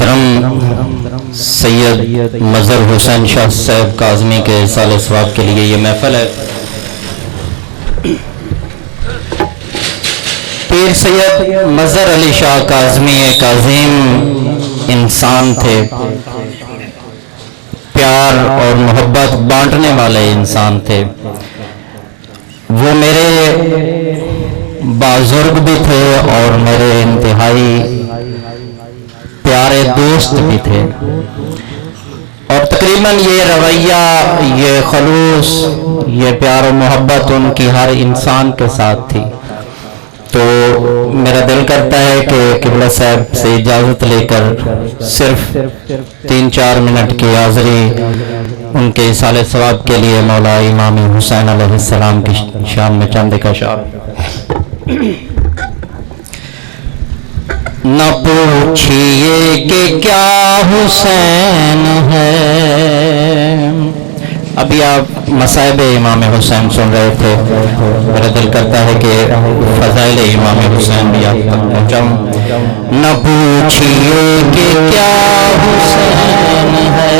محترم سید مظہر حسین شاہ صاحب کاظمی کے سال ثواب کے لیے یہ محفل ہے۔ پیر سید مظہر علی شاہ کاظمی ایک عظیم انسان تھے، پیار اور محبت بانٹنے والے انسان تھے۔ وہ میرے بازرگ بھی تھے اور میرے انتہائی پیارے دوست بھی تھے، اور تقریباً یہ رویہ، یہ خلوص، یہ پیار و محبت ان کی ہر انسان کے ساتھ تھی۔ تو میرا دل کرتا ہے کہ قبلہ صاحب سے اجازت لے کر صرف 3-4 منٹ کی حاضری ان کے ایصال ثواب کے لیے مولا امام حسین علیہ السلام کی شان میں چند ایک اشعار۔ نہ پوچھئے کہ کیا حسین ہے۔ ابھی آپ مصائب امام حسین سن رہے تھے، میرا دل کرتا ہے کہ فضائل امام حسین بھی آپ تک پہنچاؤں۔ نہ پوچھئے کہ کیا حسین ہے،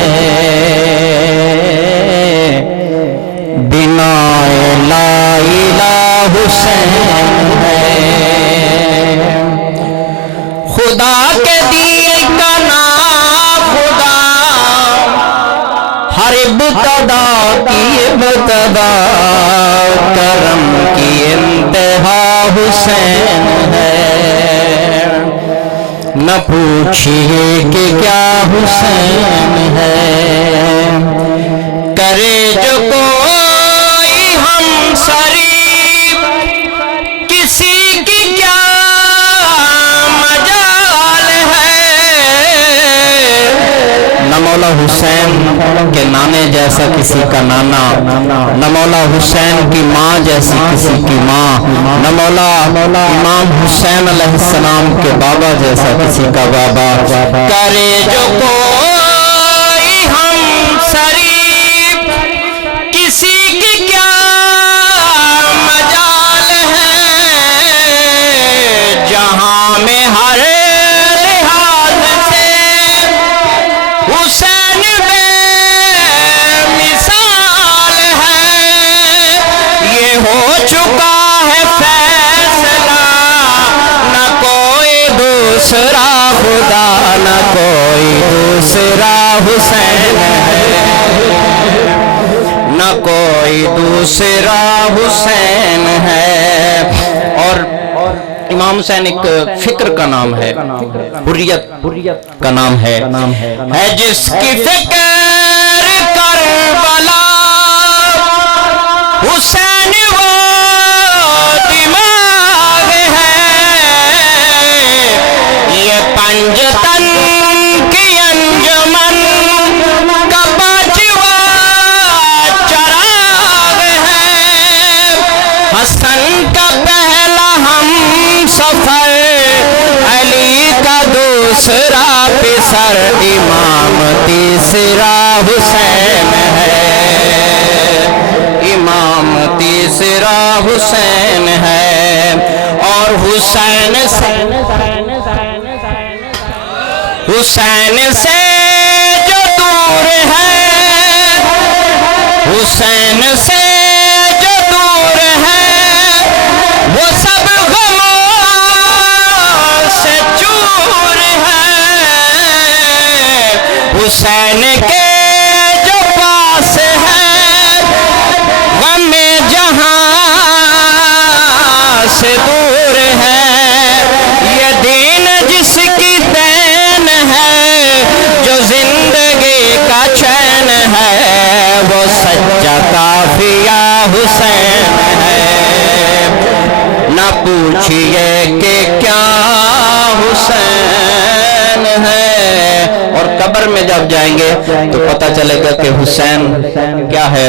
بنا لا الہ حسین ہے۔ خدا کے دیے کا نام خدا، ہر ابتدا کی ابتدا، کرم کی انتہا حسین ہے۔ نہ پوچھئے کہ کیا حسین ہے، کرے جو کوئی ہم سری، کسی کی کیا مولا حسین کے نانے جیسا کسی کا نانا، نہ مولا حسین کی ماں جیسی کسی کی ماں، نہ مولا امام حسین علیہ السلام کے بابا جیسا کسی کا بابا۔ کرے جو کوئی ہم سری، کسی کی کیا مجال ہے، جہاں میں ہر حسین بے مثال ہے۔ یہ ہو چکا ہے فیصلہ، نہ کوئی دوسرا خدا، نہ کوئی دوسرا حسین ہے، نہ کوئی دوسرا حسین ہے۔ اور امام حسین ایک فکر کا نام ہے، حریت کا نام ہے جس کی فکر کربلا، حسین وہ دماغ ہے۔ یہ پنجتن کی انجمن کا بجوا چراغ ہے۔ حسن کا پہلا ہم سفر، علی کا دوسرا پسر، امام تیسرا حسین ہے، امام تیسرا حسین ہے۔ اور حسین سے جو دور ہے، حسین سے جو دور ہے، وہ سب سے چور ہے۔ حسین کے جو پاس ہے، غم جہاں سے دور ہے۔ یہ دین جس کی دین ہے، جو زندگی کا چین ہے، وہ سچا کافیہ حسین ہے۔ نہ پوچھئے کہ کیا حسین ہے۔ اور قبر میں جب جائیں گے تو پتہ چلے گا کہ حسین کیا ہے۔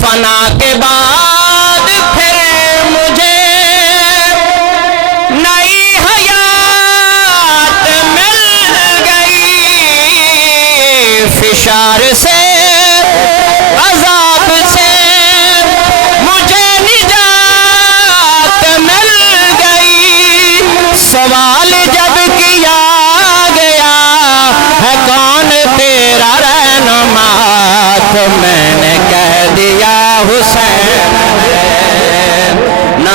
فنا کے بعد پھر مجھے نئی حیات مل گئی، فشار سے عذاب سے مجھے نجات مل گئی۔ سوال جب کیا گیا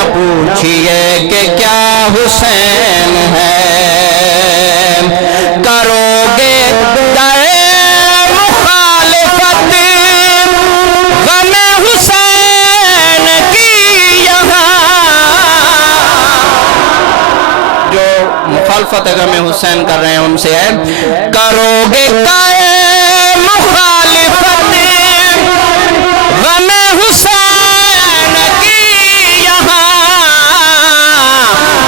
نہ پوچھئے کہ کیا حسین ہے، کرو گے در مخالفت غم حسین کی یہاں، جو مخالفت غم حسین کر رہے ہیں ان سے ہے، کرو گے در مخالفت غم حسین کی یہاں،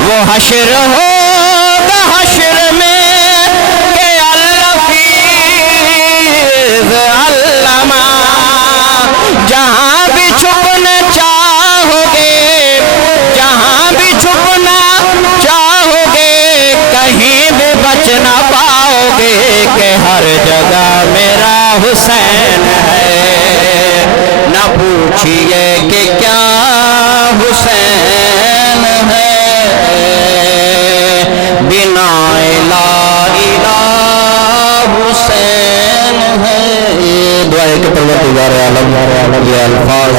وہ حشر ہوگا حشر میں کہ الفیظ علامہ، جہاں بھی چھپنا چاہو گے، جہاں بھی چھپنا چاہو گے، کہیں بھی بچ نہ پاؤ گے کہ ہر جگہ میرا حسین ہے، نہ پوچھئے کہ کیا حسین ہے، بنا لا الہ حسین ہے۔ دعائے کہ پروردگار عالم یہ الفاظ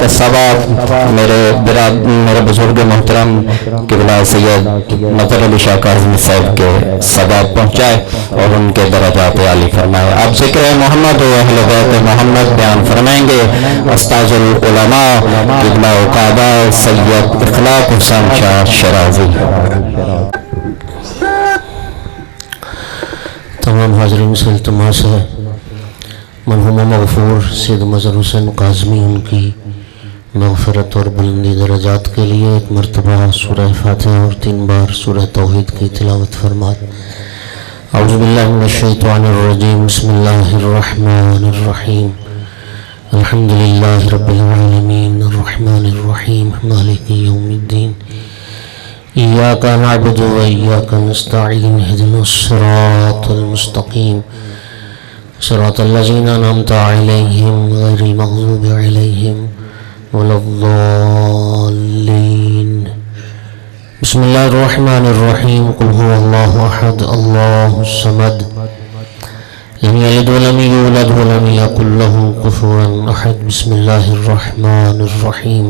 کا ثواب میرے بزرگ محترم قبلہ سید نظر علی شاہ کاظمی صاحب کے ثواب پہنچائے اور ان کے درجات عالی فرمائے۔ آپ ذکر محمد و اہل بیت محمد بیان فرمائیں گے استاذ العلماء قبلہ کعبہ سید اخلاق حسین شاہ شرازی۔ تمام حاضرین سے التماس ہے مرحوم مغفور سید مظہر حسین کاظمی ان کی مغفرت اور بلندی درجات کے لیے ایک مرتبہ سورہ فاتحہ اور 3 بار سورہ توحید کی تلاوت فرمائے۔ اعوذ باللہ من الشیطان الرجیم، بسم اللہ الرحمن الرحیم، الحمدللہ رب العالمین الرحمن الرحیم مالک یوم الدین، ایاک نعبد و ایاک نستعین، اہدنا الصراط المستقیم، صراط الذین انعمت علیہم غیر المغضوب علیہم ولا الضالین۔ بسم اللہ الرحمن الرحیم، قل هو اللہ احد اللہ الصمد، لم یلد ولم یولد ولم یکن له کفوا احد۔ بسم اللہ الرحمن الرحیم،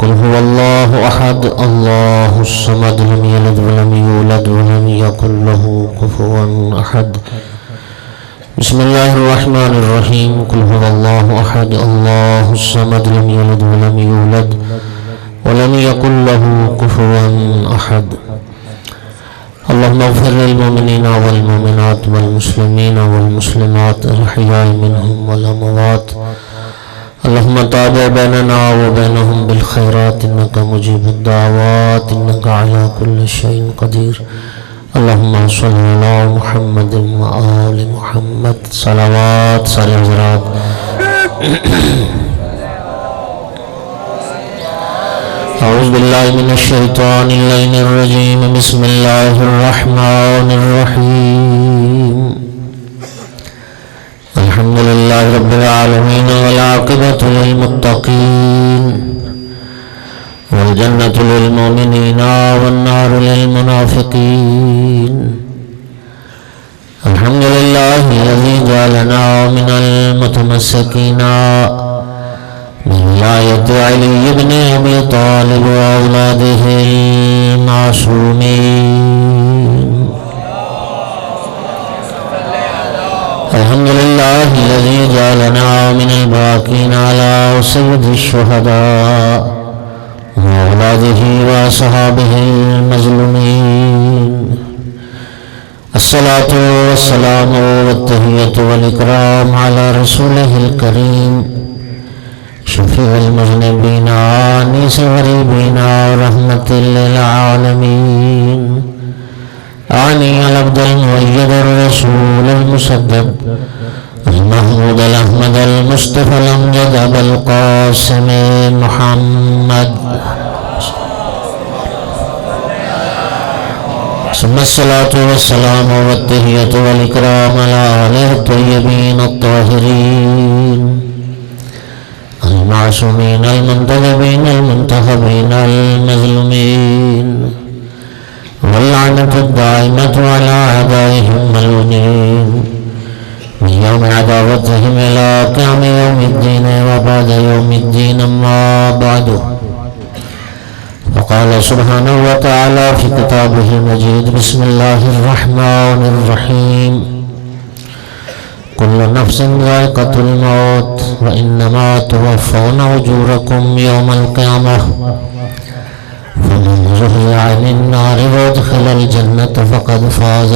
قل هو اللہ احد اللہ الصمد، لم یلد ولم یولد ولم یکن له کفوا احد۔ بسم اللہ الرحمن الرحیم، قل هو اللہ احد اللہ الصمد، لم یلد ولم یولد ولم یکن له کفوا احد۔ اللہم اغفر للمؤمنین والمؤمنات والمسلمین والمسلمات الاحیاء منہم والاموات، اللہم تابع بیننا وبینہم بالخیرات انکا مجیب الدعوات انکا علی کل شیء قدیر۔ اللہم صلی علی محمد و آل محمد، صلوات سارے حضرات۔ اعوذ باللہ من الشیطان اللعین الرجیم، بسم اللہ الرحمن الرحیم، الحمدللہ رب العالمین والعاقبۃ للمتقین والجنة للمؤمنین والنار للمنافقین۔ الحمدللہ الذی جعلنا من المتمسکین بولایت علی بن ابی طالب واولادہ المعصومین۔ الحمدللہ الذی جعلنا من الباقین علی سید الشہداء وأولادہ وأصحابہ المظلومین۔ الصلاة والسلام والتحیۃ والإکرام علی رسولہ الکریم، شفیع المذنبین آنیس غریبین ورحمت للعالمین، آنی العبد المؤید الرسول المصدق المحمود الاحمد المصطفى الامجد ابو القاسم محمد، ثم الصلاة والسلام والتحية والإكرام على آله الطيبين الطاهرين المعصومين المنتخبين المنتخبين المظلومين، واللعنة الدائمة على أعدائهم الملعونين من يوم عداوتهم إلى قيام يوم الدين وبعد يوم الدين، أما بعد قال سبحانه وتعالى في كتابه المجيد بسم الله الرحمن الرحيم كل نفس ذائقة الموت وإنما توفون أجوركم يوم القيامة فمن زحزح عن النار وادخل الجنة فقد فاز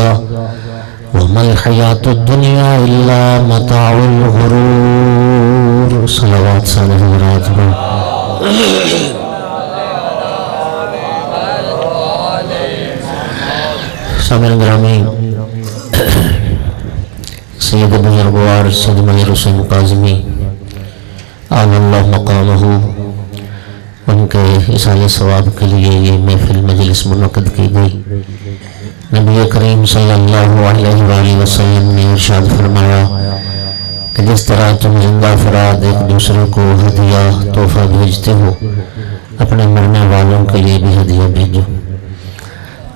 وما الحياة الدنيا إلا متاع الغرور صلوات صالح حضرات پر سامعین گرامی، سید بزرگوار سید منیر حسین کاظمی اعلی اللہ مقامہ، ان کے اصال ثواب کے لیے یہ محفل مجلس منعقد کی گئی۔ نبی کریم صلی اللہ علیہ وآلہ وسلم نے ارشاد فرمایا کہ جس طرح تم زندہ افراد ایک دوسرے کو ہدیہ تحفہ بھیجتے ہو، اپنے مرنے والوں کے لیے بھی ہدیہ بھیجو۔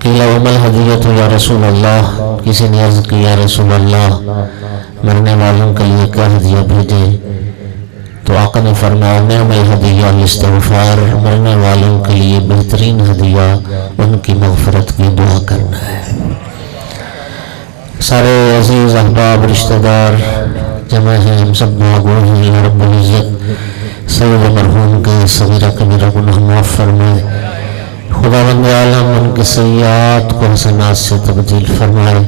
قیل وما الہدیۃ یا رسول اللہ، کسی نے عرض کی یا رسول اللہ مرنے والوں کے لیے کیا ہدیہ بھیجیں؟ تو آقا نے فرمایا نعم الہدیہ الاستغفار، مرنے والوں کے لیے بہترین ہدیہ ان کی مغفرت کی دعا کرنا ہے۔ سارے عزیز احباب رشتہ دار جمع ہیں، ہم سب دعا گو ہیں یا رب العزت سید مرحوم کے صغیرہ کبیرہ گناہ معاف فرمائے، خداوند عالم ان کے سیئات کو حسنات سے تبدیل فرمائے،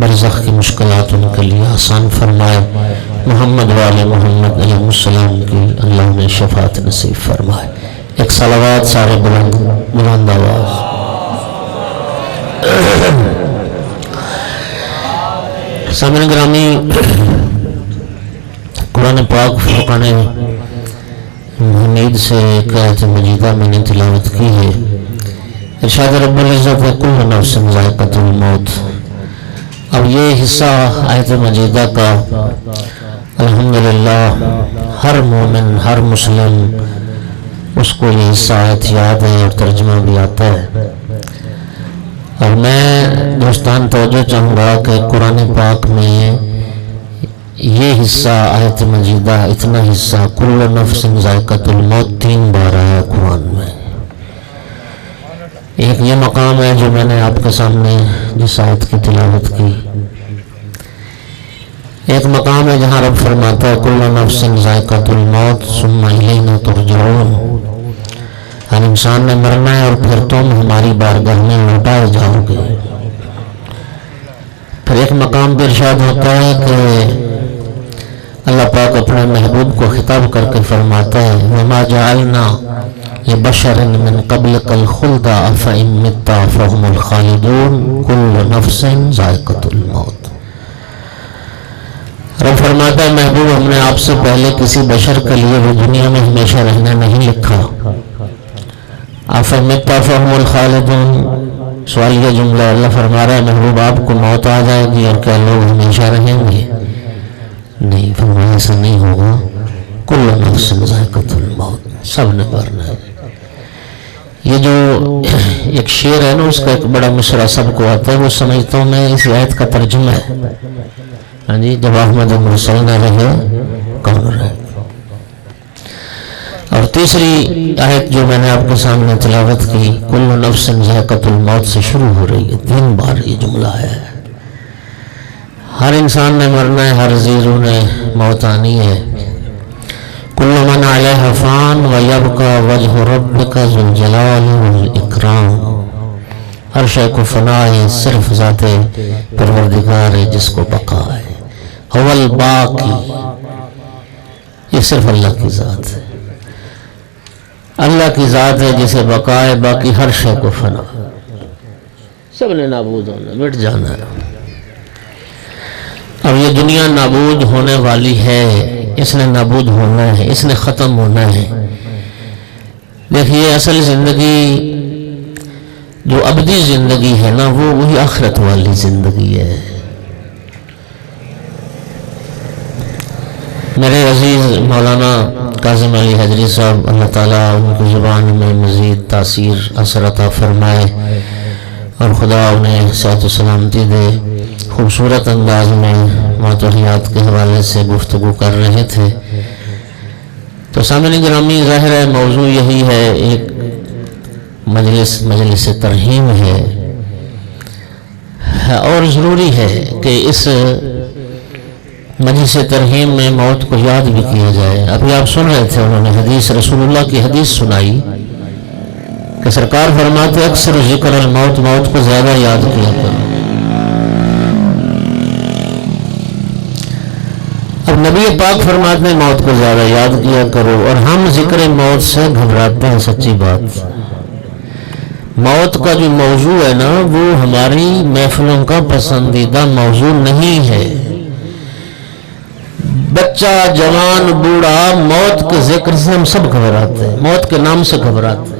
برزخ کی مشکلات ان کے لیے آسان فرمائے، محمد والے محمد علیہ السلام کی اللہ نے شفاعت نصیب فرمائے۔ ایک صلوات سارے بلند آواز۔ سامعین گرامی، قرآن پاک فرقان حمید سے ایک آیت مجیدہ میں نے تلاوت کی ہے۔ ارشاد رب العزت ہے کل نفس ذائقۃ الموت۔ اب یہ حصہ آیت مجیدہ کا الحمدللہ ہر مومن، ہر مسلم اس کو یہ حصہ آیت یاد ہے اور ترجمہ بھی آتا ہے۔ اور میں دوستان توجہ چاہوں گا کہ قرآن پاک میں یہ حصہ آیت مجیدہ، اتنا حصہ کل نفس ذائقۃ الموت 3 بار آیا قرآن میں۔ ایک یہ مقام ہے جو میں نے آپ کے سامنے جس آیت کی تلاوت کی، ایک مقام ہے جہاں رب فرماتا ہے کل نفس ذائقۃ الموت ثم الینا ترجعون، ہر انسان نے مرنا ہے اور پھر تم ہماری بارگاہ میں لوٹائے جاؤ گے۔ پھر ایک مقام پر ارشاد ہوتا ہے کہ اللہ پاک اپنے محبوب کو خطاب کر کے فرماتا ہے وما جعلنا لبشر من قبلک الخلد افئن مت فهم الخالدون کل نفس ذائقۃ الموت۔ رب فرماتا ہے محبوب ہم نے آپ سے پہلے کسی بشر کے لیے وہ دنیا میں ہمیشہ رہنا نہیں لکھا۔ افئن مت فهم الخالدون، سوالیہ جملہ، اللہ فرما رہا ہے محبوب آپ کو موت آ جائے گی اور کیا لوگ ہمیشہ رہیں گے؟ نہیں، فرمایا ایسا نہیں ہوگا، کل نفس ذائقۃ الموت، سب نے مرنا ہے۔ یہ جو ایک شعر ہے نا، اس کا ایک بڑا مصرع سب کو آتا ہے، وہ سمجھتا ہوں میں اس آیت کا ترجمہ ہے۔ ہاں جی، جب احمد مرسل نہ رہے کون رہے۔ اور تیسری آیت جو میں نے آپ کے سامنے تلاوت کی کل نفس ذائقۃ الموت سے شروع ہو رہی ہے، 3 بار یہ جملہ ہے۔ ہر انسان نے مرنا ہے، ہر زیرو نے موت آنی ہے۔ کل من علیہ فان ویبقى وجہ ربک ذو الجلال والاکرام، ہر شے کو فنا ہے، صرف ذات پروردگار ہے جس کو بقا ہے۔ هو الباقی، یہ صرف اللہ کی ذات ہے، اللہ کی ذات ہے جسے بقا ہے، باقی ہر شے کو فنا، سب نے نابود ہونا، مٹ جانا ہے۔ اب یہ دنیا نابود ہونے والی ہے، اس نے نابود ہونا ہے، اس نے ختم ہونا ہے۔ دیکھیے اصل زندگی جو ابدی زندگی ہے نا، وہ وہی آخرت والی زندگی ہے۔ میرے عزیز مولانا کاظم علی حیدری صاحب، اللہ تعالیٰ ان کی زبان میں مزید تاثیر اثر عطا فرمائے اور خدا انہیں صحت و سلامتی دے، خوبصورت انداز میں موت و حیات کے حوالے سے گفتگو کر رہے تھے۔ تو سامعین گرامی، ظاہر ہے موضوع یہی ہے، ایک مجلس ترحیم ہے اور ضروری ہے کہ اس مجلس ترحیم میں موت کو یاد بھی کیا جائے۔ ابھی آپ سن رہے تھے، انہوں نے حدیث رسول اللہ کی حدیث سنائی کہ سرکار فرماتے اکثر ذکر الموت، موت کو زیادہ یاد کیا کرو۔ اب نبی پاک فرماتے ہیں موت کو زیادہ یاد کیا کرو، اور ہم ذکر موت سے گھبراتے ہیں۔ سچی بات، موت کا جو موضوع ہے نا، وہ ہماری محفلوں کا پسندیدہ موضوع نہیں ہے۔ بچہ، جوان، بوڑھا، موت کے ذکر سے ہم سب گھبراتے ہیں، موت کے نام سے گھبراتے ہیں۔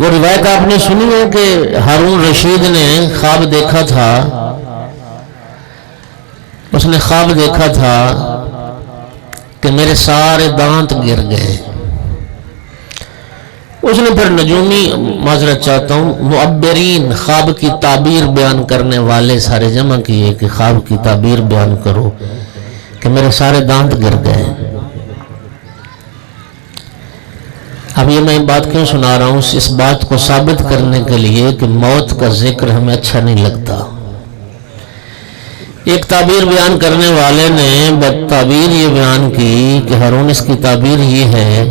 وہ روایت آپ نے سنی ہے کہ ہارون رشید نے خواب دیکھا تھا، اس نے خواب دیکھا تھا کہ میرے سارے دانت گر گئے۔ اس نے پھر نجومی، معذرت چاہتا ہوں، معبرین، خواب کی تعبیر بیان کرنے والے سارے جمع کیے کہ خواب کی تعبیر بیان کرو کہ میرے سارے دانت گر گئے۔ اب یہ میں بات کیوں سنا رہا ہوں؟ اس بات کو ثابت کرنے کے لیے کہ موت کا ذکر ہمیں اچھا نہیں لگتا۔ ایک تعبیر بیان کرنے والے نے تعبیر یہ بیان کی کہ ہارون، اس کی تعبیر یہ ہے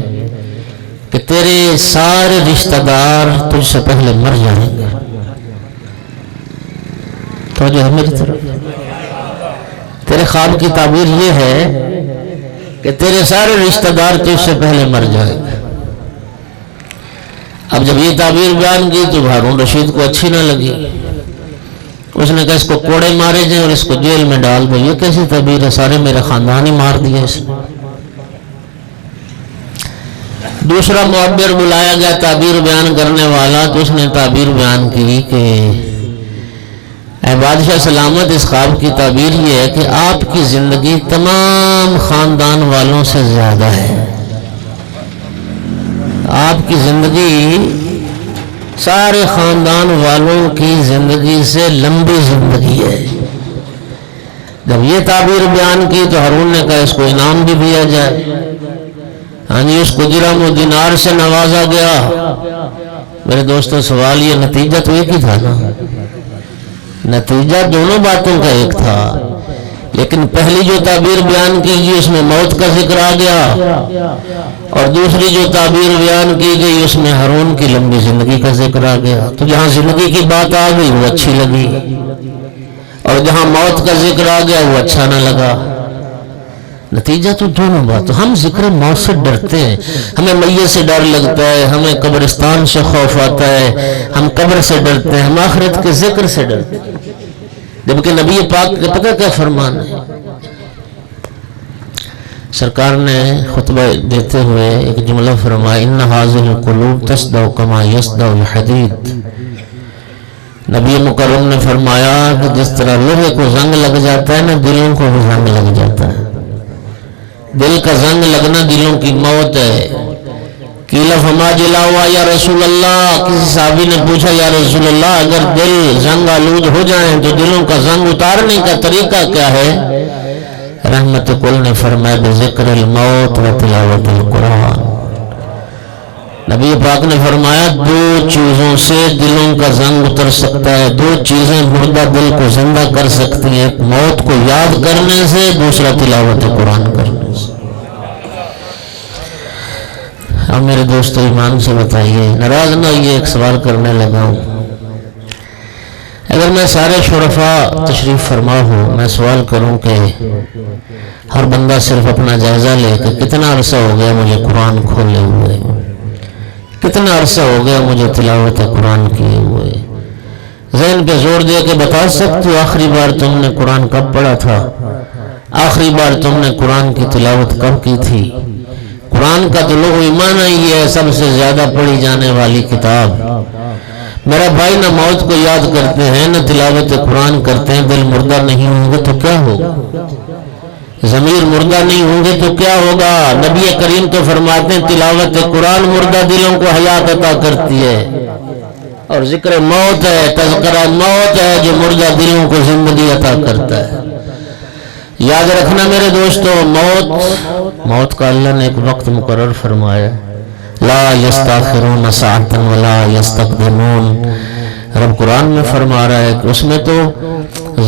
کہ تیرے سارے رشتہ دار تجھ سے پہلے مر جائیں گے۔ تو جو ہے میری طرف، تیرے خواب کی تعبیر یہ ہے کہ تیرے سارے رشتہ دار تجھ سے پہلے مر جائیں گے۔ اب جب یہ تعبیر بیان کی تو ہارون رشید کو اچھی نہ لگی۔ اس نے کہا اس کو کوڑے مارے جائیں اور اس کو جیل میں ڈال دو۔ یہ کیسی تعبیر ہے؟ سارے میرے خاندان ہی مار دیا اس نے۔ دوسرا معبر بلایا گیا تعبیر بیان کرنے والا، تو اس نے تعبیر بیان کی کہ اے بادشاہ سلامت، اس خواب کی تعبیر یہ ہے کہ آپ کی زندگی تمام خاندان والوں سے زیادہ ہے۔ آپ کی زندگی سارے خاندان والوں کی زندگی سے لمبی زندگی ہے۔ جب یہ تعبیر بیان کی تو ہارون نے کہا اس کو انعام بھی دیا جائے۔ ہاں جی، اس کو درہم و دینار سے نوازا گیا۔ میرے دوستوں، سوال یہ، نتیجہ تو ایک ہی تھا نا، نتیجہ دونوں باتوں کا ایک تھا، لیکن پہلی جو تعبیر بیان کی گئی اس میں موت کا ذکر آ گیا، اور دوسری جو تعبیر بیان کی گئی اس میں ہارون کی لمبی زندگی کا ذکر آ گیا۔ تو جہاں زندگی کی بات آ گئی وہ اچھی لگی، اور جہاں موت کا ذکر آ گیا وہ اچھا نہ لگا۔ نتیجہ تو دونوں بات۔ ہم ذکر موت سے ڈرتے ہیں، ہمیں میت سے ڈر لگتا ہے، ہمیں قبرستان سے خوف آتا ہے، ہم قبر سے ڈرتے ہیں، ہم آخرت کے ذکر سے ڈرتے ہیں، جبکہ نبی پاک کا پتہ کیا فرمان ہے؟ سرکار نے خطبہ دیتے ہوئے ایک جملہ فرمایا، ان هذه القلوب تصدع كما يصدع الحديد۔ نبی مکرم نے فرمایا کہ جس طرح لوہے کو زنگ لگ جاتا ہے نا، دلوں کو بھی زنگ لگ جاتا ہے۔ دل کا زنگ لگنا دلوں کی موت ہے۔ قیل فما جلاؤ یا رسول اللہ، کسی صحابی نے پوچھا یا رسول اللہ اگر دل زنگ آلود ہو جائیں تو دلوں کا زنگ اتارنے کا طریقہ کیا ہے؟ رحمت کل نے فرمایا بذکر الموت و تلاوت القرآن۔ نبی پاک نے فرمایا دو چیزوں سے دلوں کا زنگ اتر سکتا ہے، دو چیزیں مردہ دل کو زندہ کر سکتی ہیں، ایک موت کو یاد کرنے سے، دوسرا تلاوت قرآن کرنے سے۔ اب میرے دوستو ایمان سے بتائیے، ناراض نہ ہوئیے، ایک سوال کرنے لگا ہوں۔ اگر میں سارے شرفاء تشریف فرما ہوں، میں سوال کروں کہ ہر بندہ صرف اپنا جائزہ لے کہ کتنا عرصہ ہو گیا مجھے قرآن کھولے ہوئے، کتنا عرصہ ہو گیا مجھے تلاوت قرآن کیے ہوئے، ذہن پہ زور دے کے بتا سکتے ہو آخری بار تم نے قرآن کب پڑھا تھا؟ آخری بار تم نے قرآن کی تلاوت کب کی تھی؟ قرآن کا تو لغوی معنی ہی ہے سب سے زیادہ پڑھی جانے والی کتاب۔ میرا بھائی نہ موت کو یاد کرتے ہیں نہ تلاوت قرآن کرتے ہیں، دل مردہ نہیں ہوں گے تو کیا ہوگا؟ ضمیر مردہ نہیں ہوں گے تو کیا ہوگا؟ نبی کریم تو فرماتے ہیں تلاوت قرآن مردہ دلوں کو حیات عطا کرتی ہے، اور ذکر موت ہے، تذکرہ موت ہے جو مردہ دلوں کو زندگی عطا کرتا ہے۔ یاد رکھنا میرے دوستو، موت کا اللہ نے ایک وقت مقرر فرمایا، لا یستاخرون ساعتا ولا یستقدمون۔ رب قرآن میں فرما رہا ہے کہ اس میں تو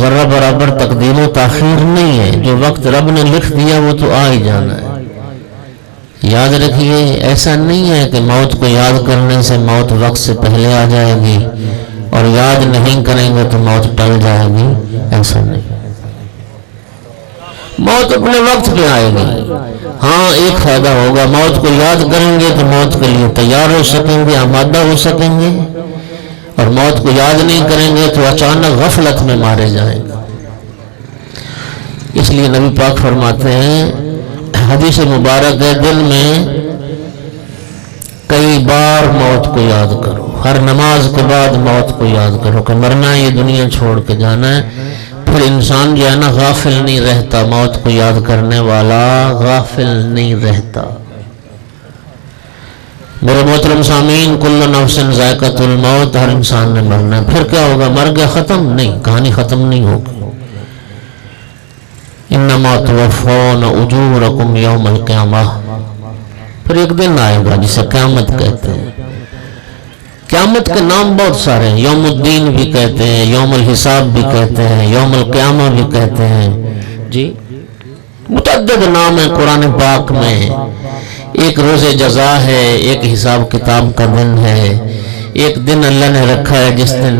ذرہ برابر تقدیم و تاخیر نہیں ہے، جو وقت رب نے لکھ دیا وہ تو آ ہی جانا ہے۔ یاد رکھیے، ایسا نہیں ہے کہ موت کو یاد کرنے سے موت وقت سے پہلے آ جائے گی اور یاد نہیں کریں گے تو موت ٹل جائے گی، ایسا نہیں۔ موت اپنے وقت پہ آئے گی۔ ہاں ایک فائدہ ہوگا، موت کو یاد کریں گے تو موت کے لیے تیار ہو سکیں گے، آمادہ ہو سکیں گے، اور موت کو یاد نہیں کریں گے تو اچانک غفلت میں مارے جائیں گے۔ اس لیے نبی پاک فرماتے ہیں، حدیث مبارک ہے، دل میں کئی بار موت کو یاد کرو، ہر نماز کے بعد موت کو یاد کرو کہ مرنا ہے، یہ دنیا چھوڑ کے جانا ہے۔ پھر انسان جو ہے نا غافل نہیں رہتا، موت کو یاد کرنے والا غافل نہیں رہتا۔ میرے محترم سامعین، کل نفس ذائقۃ الموت، ہر انسان نے مرنا ہے۔ پھر کیا ہوگا؟ مر گیا، ختم نہیں، کہانی ختم نہیں ہوگی۔ انما توفون اجورکم یوم القیامہ، پھر ایک دن آئے گا جسے قیامت کہتے ہیں۔ قیامت کے نام بہت سارے ہیں، یوم الدین بھی کہتے ہیں، یوم الحساب بھی کہتے ہیں، یوم القیامہ بھی کہتے ہیں، جی متعدد نام ہیں قرآن پاک میں۔ ایک روز جزا ہے، ایک حساب کتاب کا دن ہے، ایک دن اللہ نے رکھا ہے جس دن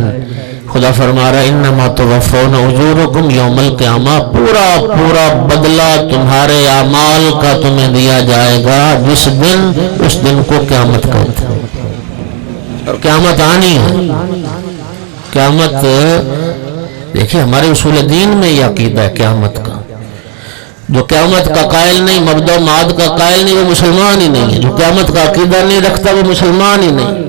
خدا فرما رہا ہے انما توفون اجورکم یوم القیامہ، پورا بدلہ تمہارے اعمال کا تمہیں دیا جائے گا جس دن، اس دن کو قیامت کہتے ہیں۔ اور قیامت آنی ہے۔ قیامت دیکھیں، ہمارے اصول دین میں یہ عقیدہ ہے قیامت کا۔ جو قیامت کا قائل نہیں، مبدا و معاد کا قائل نہیں، وہ مسلمان ہی نہیں ہے۔ جو قیامت کا عقیدہ نہیں رکھتا وہ مسلمان ہی نہیں۔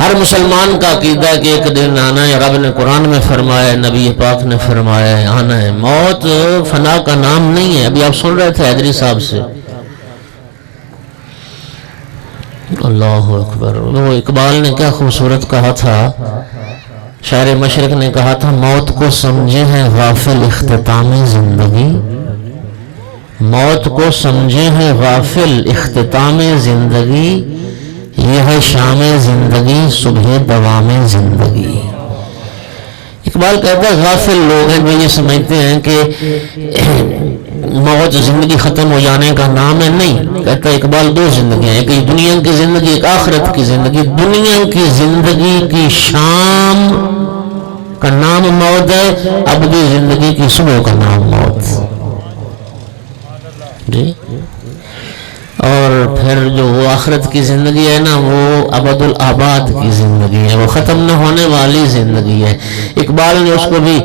ہر مسلمان کا عقیدہ ہے کہ ایک دن آنا ہے، رب نے قرآن میں فرمایا ہے، نبی پاک نے فرمایا ہے، آنا ہے۔ موت فنا کا نام نہیں ہے۔ ابھی آپ سن رہے تھے حیدری صاحب سے، اللہ اکبر، وہ اقبال نے کیا خوبصورت کہا تھا، شاعر مشرق نے کہا تھا، موت کو سمجھے ہیں غافل اختتام زندگی، موت کو سمجھے ہیں غافل اختتام زندگی، یہ ہے شام زندگی صبح دوام زندگی۔ اقبال کہتا ہے غافل لوگ ہیں جو یہ سمجھتے ہیں کہ موت زندگی ختم ہو جانے کا نام ہے، نہیں۔ کہتا ہے اقبال دو زندگیاں، ایک دنیا کی زندگی، ایک آخرت کی زندگی۔ دنیا کی زندگی کی شام کا نام موت ہے، ابدی زندگی کی صبح کا نام موت، جی۔ اور پھر جو وہ آخرت کی زندگی ہے نا، وہ ابد الآباد کی زندگی ہے، وہ ختم نہ ہونے والی زندگی ہے۔ اقبال نے اس کو بھی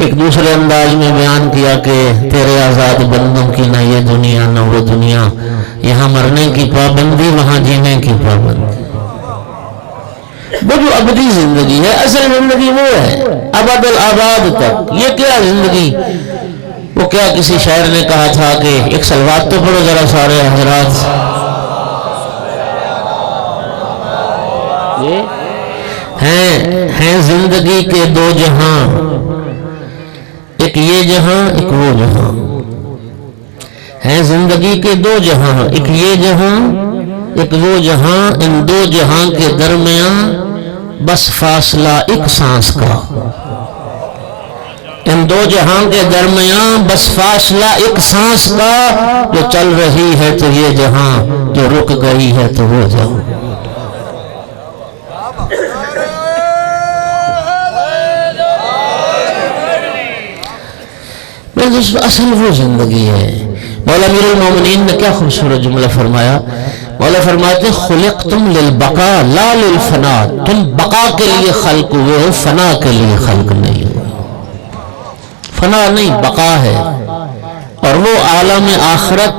ایک دوسرے انداز میں بیان کیا کہ تیرے آزاد بندوں کی نہ یہ دنیا نہ وہ دنیا، یہاں مرنے کی پابندی وہاں جینے کی پابندی۔ وہ جو ابدی زندگی ہے، اصل زندگی وہ ہے ابد الآباد تک۔ یہ کیا زندگی، وہ کیا کسی شاعر نے کہا تھا کہ ایک صلوات تو پڑھو ذرا سارے حضرات، ہیں زندگی کے دو جہاں، ایک یہ جہاں ایک وہ جہاں، ہیں زندگی کے دو جہاں، ایک یہ جہاں ایک وہ جہاں، ان دو جہاں کے درمیان بس فاصلہ ایک سانس کا، ان دو جہاں کے درمیان بس فاصلہ ایک سانس کا، جو چل رہی ہے تو یہ جہاں، جو رک گئی ہے تو وہ جہاں۔ اصل وہ زندگی ہے۔ مولا امیر المومنین نے کیا خوبصورت جملہ فرمایا، مولا فرماتے خلقتم للبقا لا للفنا، تم بقا کے لیے خلق ہوئے ہو، فنا کے لیے خلق نہیں ہوئے۔ فنا نہیں، بقا ہے، اور وہ عالم آخرت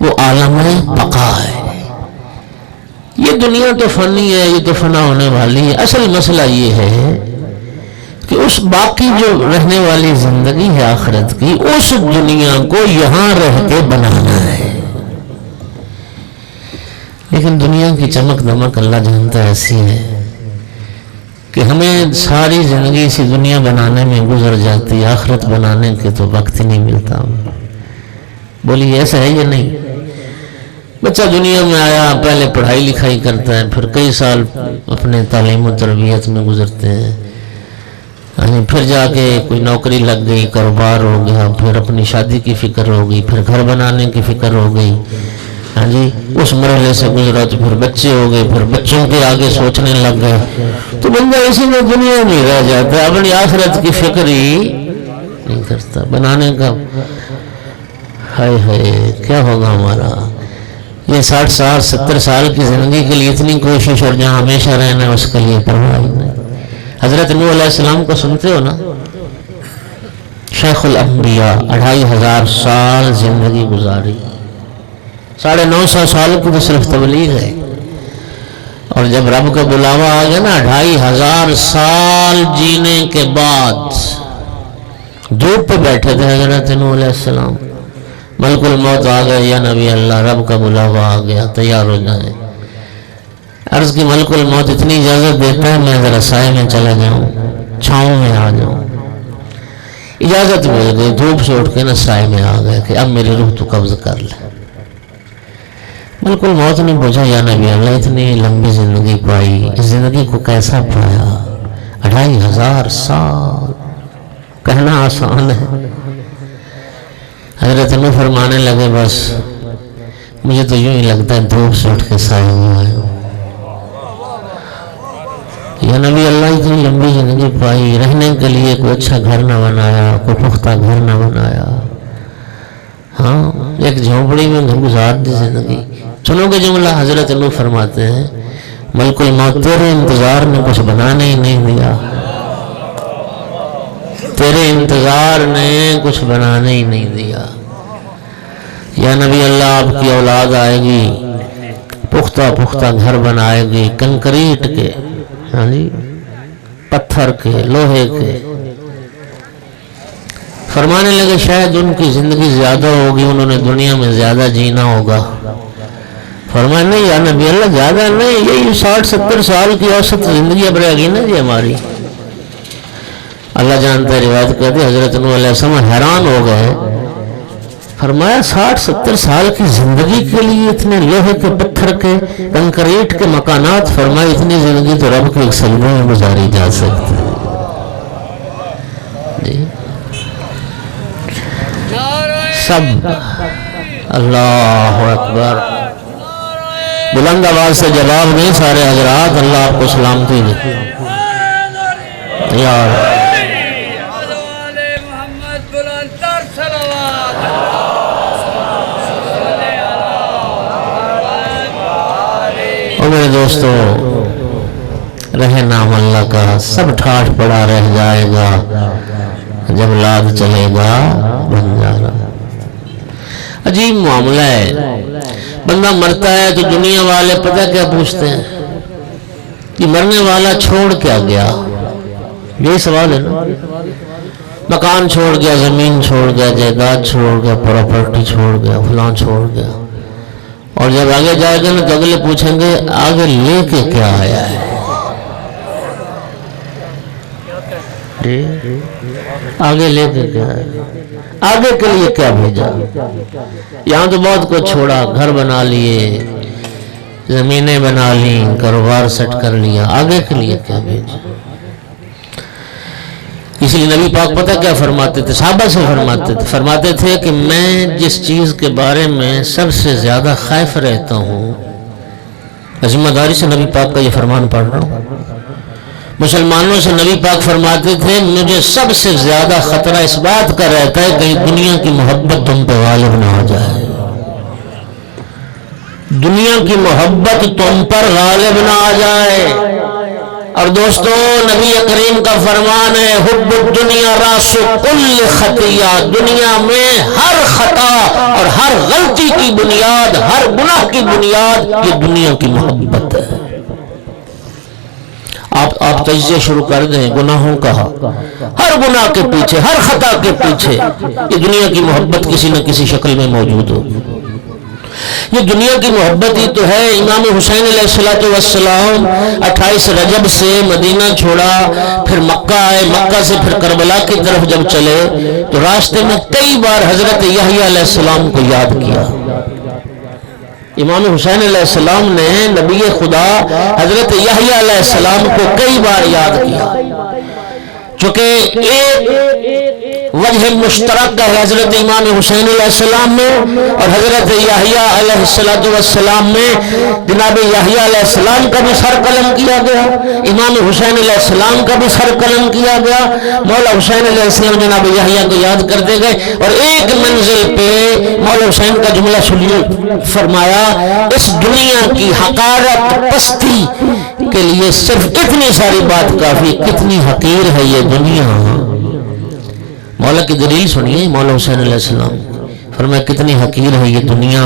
وہ عالم بقا ہے۔ یہ دنیا تو فانی ہے، یہ تو فنا ہونے والی ہے۔ اصل مسئلہ یہ ہے کہ اس باقی جو رہنے والی زندگی ہے آخرت کی، اس دنیا کو یہاں رہ کے بنانا ہے۔ لیکن دنیا کی چمک دمک اللہ جانتا ایسی ہے کہ ہمیں ساری زندگی اسی دنیا بنانے میں گزر جاتی، آخرت بنانے کے تو وقت ہی نہیں ملتا۔ بولی ایسا ہے یا نہیں؟ بچہ دنیا میں آیا، پہلے پڑھائی لکھائی کرتا ہے، پھر کئی سال اپنے تعلیم و تربیت میں گزرتے ہیں، پھر جا کے کوئی نوکری لگ گئی، کاروبار ہو گیا، پھر اپنی شادی کی فکر ہو گئی، پھر گھر بنانے کی فکر ہو گئی، اس مرحلے سے گزرا تو پھر بچے ہو گئے، پھر بچوں کے آگے سوچنے لگ گئے، تو بندہ اسی میں دنیا میں رہ جاتا ہے، اپنی آخرت کی فکر ہی نہیں کرتا بنانے کا۔ ہائے ہائے کیا ہوگا ہمارا؟ یہ 60 سال 70 سال کی زندگی کے لیے اتنی کوشش، اور جہاں ہمیشہ رہنا ہے اس کے لیے پرواہ نہیں۔ حضرت نوح علیہ السلام کو سنتے ہو نا، شیخ الانبیاء، 2500 سال زندگی گزاری، 950 سال کی تو صرف تبلیغ ہے، اور جب رب کا بلاوا آ گیا نا 2500 سال جینے کے بعد، دھوپ پہ بیٹھے تھے حضرت نوح علیہ السلام، ملک الموت آ گئے، یا نبی اللہ رب کا بلاوا آ گیا، تیار ہو جائیں۔ عرض کی ملک الموت اتنی اجازت دیتا ہے میں ذرا سائے میں چلا جاؤں، چھاؤں میں آ جاؤں، اجازت مل گئی، دھوپ سے اٹھ کے نا سائے میں آ گئے کہ اب میری روح تو قبض کر لے۔ ملک الموت نے پوچھا یا نبی اللہ اتنی لمبی زندگی پائی، اس زندگی کو کیسا پایا؟ 2500 سال، کہنا آسان ہے۔ حضرت نوح فرمانے لگے بس مجھے تو یوں ہی لگتا ہے دھوپ سے اٹھ کے سائے میں آئے ہوں۔ یا نبی اللہ اتنی لمبی زندگی پائی، رہنے کے لیے کوئی اچھا گھر نہ بنایا، کوئی پختہ گھر نہ بنایا، ایک جھونپڑی میں گزار دی زندگی۔ سنو گے جملہ حضرت نوح فرماتے ہیں ملک الموت تیرے انتظار نے کچھ بنانے ہی نہیں دیا، تیرے انتظار نے کچھ بنانے ہی نہیں دیا۔ یا نبی اللہ آپ کی اولاد آئے گی، پختہ گھر بنائے گی، کنکریٹ کے، پتھر کے، لوہے کے۔ فرمانے لگے شاید ان کی زندگی زیادہ ہوگی، انہوں نے دنیا میں زیادہ جینا ہوگا۔ فرمایا نہیں یا نبی اللہ زیادہ نہیں، یہی 60-70 سال کی اوسط زندگی اب رہ گئی نا جی ہماری۔ اللہ جانتا ہے، روایت کہتے حضرت نوح علیہ السلام حیران ہو گئے، فرمایا 60-70 سال کی زندگی کے لیے اتنے لوہے کے، پتھر کے، کنکریٹ کے مکانات، فرمایا اتنی زندگی تو رب کے ایک سجدے میں گزاری جا سکتی ہے جی۔ سب اللہ اکبر، بلند آواز سے جواب نہیں سارے حضرات، اللہ آپ کو سلامتی دے یار۔ اور میرے دوستو، رہے نام اللہ کا، سب ٹھاٹھ پڑا رہ جائے گا، جب لاد چلے گا بن جانا۔ عجیب معاملہ ہے، بندہ مرتا ہے تو دنیا والے پتہ کیا پوچھتے ہیں کہ مرنے والا چھوڑ کیا گیا؟ یہی سوال ہے نا۔ مکان چھوڑ گیا، زمین چھوڑ گیا، جائیداد چھوڑ گیا، پراپرٹی چھوڑ گیا، فلاں چھوڑ گیا، اور جب آگے جائے گا نا تو اگلے پوچھیں گے آگے لے کے کیا آیا ہے؟ آگے لے کے کیا ہے؟ آگے کے لیے کیا بھیجا؟ یہاں تو بہت کچھ چھوڑا، گھر بنا لیے، زمینیں بنا لی، کاروبار سیٹ کر لیا، آگے کے لیے کیا بھیجا؟ اس لیے نبی پاک پتہ کیا فرماتے تھے؟ صحابہ سے فرماتے تھے کہ میں جس چیز کے بارے میں سب سے زیادہ خائف رہتا ہوں، ذمہ داری سے نبی پاک کا یہ فرمان پڑھ رہا ہوں، مسلمانوں سے نبی پاک فرماتے تھے مجھے سب سے زیادہ خطرہ اس بات کا رہتا ہے کہ دنیا کی محبت تم پہ غالب نہ ہو جائے، دنیا کی محبت تم پر غالب نہ آ جائے۔ اور دوستو نبی کریم کا فرمان ہے حب الدنیا راس کل خطیہ، دنیا میں ہر خطا اور ہر غلطی کی بنیاد، ہر گناہ کی بنیاد یہ دنیا کی محبت ہے۔ آپ تجزیہ شروع کر دیں گناہوں کا، ہر گناہ کے پیچھے، ہر خطا کے پیچھے یہ دنیا کی محبت کسی نہ کسی شکل میں موجود ہو۔ یہ دنیا کی محبت ہی تو ہے۔ امام حسین علیہ السلام 28 رجب سے مدینہ چھوڑا، پھر مکہ آئے، مکہ سے پھر کربلا کی طرف جب چلے تو راستے میں کئی بار حضرت یحییٰ علیہ السلام کو یاد کیا، امام حسین علیہ السلام نے نبی خدا حضرت یحییٰ علیہ السلام کو کئی بار یاد کیا، چونکہ ایک وجہ مشترک ہے حضرت امام حسین علیہ السلام میں اور حضرت یحییٰ علیہ السلام میں۔ جناب یحییٰ علیہ السلام کا بھی سر قلم کیا گیا، امام حسین علیہ السلام کا بھی سر قلم کیا گیا۔ مولا حسین علیہ السلام جناب یحییٰ کو یاد کرتے گئے اور ایک منزل پہ مولا حسین کا جملہ سنیے، فرمایا اس دنیا کی حقارت پستی کے لیے صرف اتنی ساری بات کافی، کتنی حقیر ہے یہ دنیا۔ مولا کی دلیل سنیے، مولا حسین علیہ السلام فرمایا کتنی حقیر ہے یہ دنیا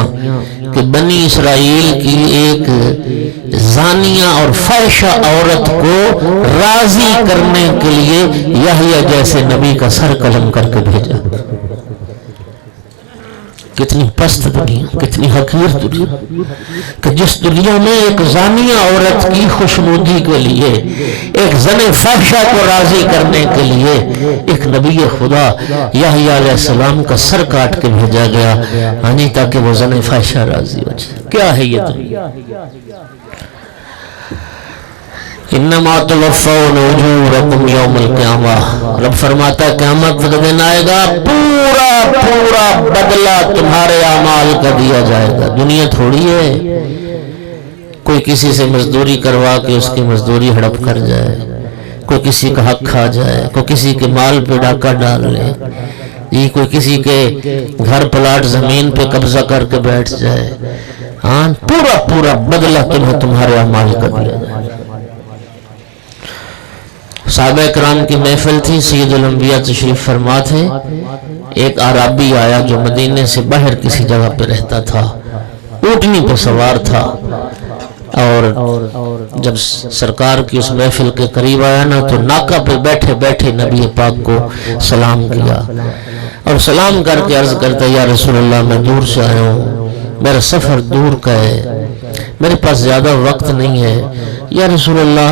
کہ بنی اسرائیل کی ایک زانیہ اور فحشہ عورت کو راضی کرنے کے لیے یحییٰ جیسے نبی کا سر قلم کر کے بھیجا۔ کتنی پست دنیا، کتنی حقیر دنیا کہ جس دنیا میں ایک زانیہ عورت کی خوشنودی کے لیے، ایک زن فحشہ کو راضی کرنے کے لیے ایک نبی خدا یحییٰ علیہ السلام کا سر کاٹ کے بھیجا گیا، یعنی تاکہ وہ زن فحشہ راضی ہو جائے۔ کیا ہے یہ دنیا؟ انما توفون اجورکم یوم القیامہ، رب فرماتا ہے قیامت کا دن آئے گا، پورا بدلہ تمہارے اعمال کا دیا جائے گا۔ دنیا تھوڑی ہے کوئی کسی سے مزدوری کروا کے اس کی مزدوری ہڑپ کر جائے، کوئی کسی کا حق کھا جائے، کوئی کسی کے مال پہ ڈاکہ ڈال لے، یہ کوئی کسی کے گھر پلاٹ زمین پہ قبضہ کر کے بیٹھ جائے۔ ہاں، پورا بدلہ تمہیں تمہارے اعمال کا دیا جائے۔ صحابہ کرام کی محفل تھی، سید الانبیاء تشریف فرما تھے۔ ایک عربی آیا جو مدینے سے باہر کسی جگہ پہ رہتا تھا، اونٹنی پہ سوار تھا، اور جب سرکار کی اس محفل کے قریب آیا نا تو ناکہ پہ بیٹھے بیٹھے نبی پاک کو سلام کیا اور سلام کر کے عرض کرتا یا رسول اللہ میں دور سے آیا ہوں، میرا سفر دور کا ہے، میرے پاس زیادہ وقت نہیں ہے، یا رسول اللہ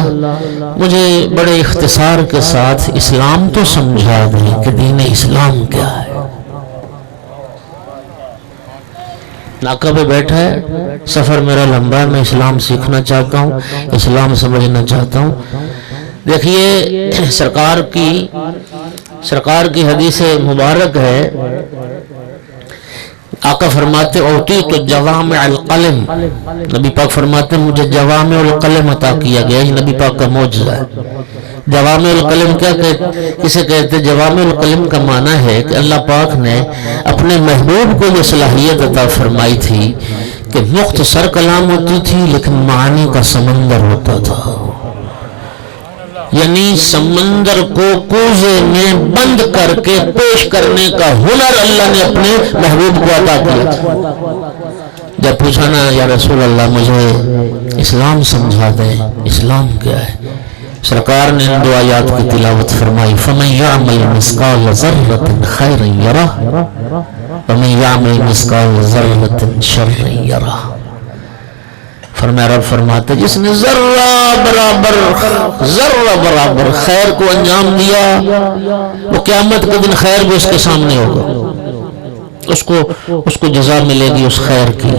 مجھے بڑے اختصار کے ساتھ اسلام تو سمجھا دیں کہ دین اسلام کیا ہے۔ ناکہ پہ بیٹھا ہے، سفر میرا لمبا ہے، میں اسلام سیکھنا چاہتا ہوں، اسلام سمجھنا چاہتا ہوں۔ دیکھیے سرکار کی حدیث مبارک ہے، آقا فرماتے اوتیت جوامع القلم، نبی پاک فرماتے مجھے جوامع القلم عطا کیا گیا، یہ نبی پاک کا معجزہ ہے۔ جوامع القلم کیا کسے کہتے؟ جوامع القلم کا معنی ہے کہ اللہ پاک نے اپنے محبوب کو یہ صلاحیت عطا فرمائی تھی کہ مختصر کلام ہوتی تھی لیکن معانی کا سمندر ہوتا تھا، یعنی سمندر کو کوزے میں بند کر کے پیش کرنے کا ہنر اللہ نے اپنے محبوب کو عطا کیا تھا۔ جب پوچھا نا یا رسول اللہ مجھے اسلام سمجھا دیں، اسلام کیا ہے، سرکار نے ان دو آیات کی تلاوت فرمائی، فَمَنْ يَعْمَلْ مِثْقَالَ ذَرَّةٍ خَيْرًا يَرَهُ وَمَنْ يَعْمَلْ مِثْقَالَ ذَرَّةٍ شَرًّا يَرَهُ۔ فرمایا رب فرماتا جس نے ذرہ برابر خیر کو انجام دیا وہ قیامت کے دن خیر بھی اس کے سامنے ہوگا، اس کو جزا ملے گی اس خیر کی،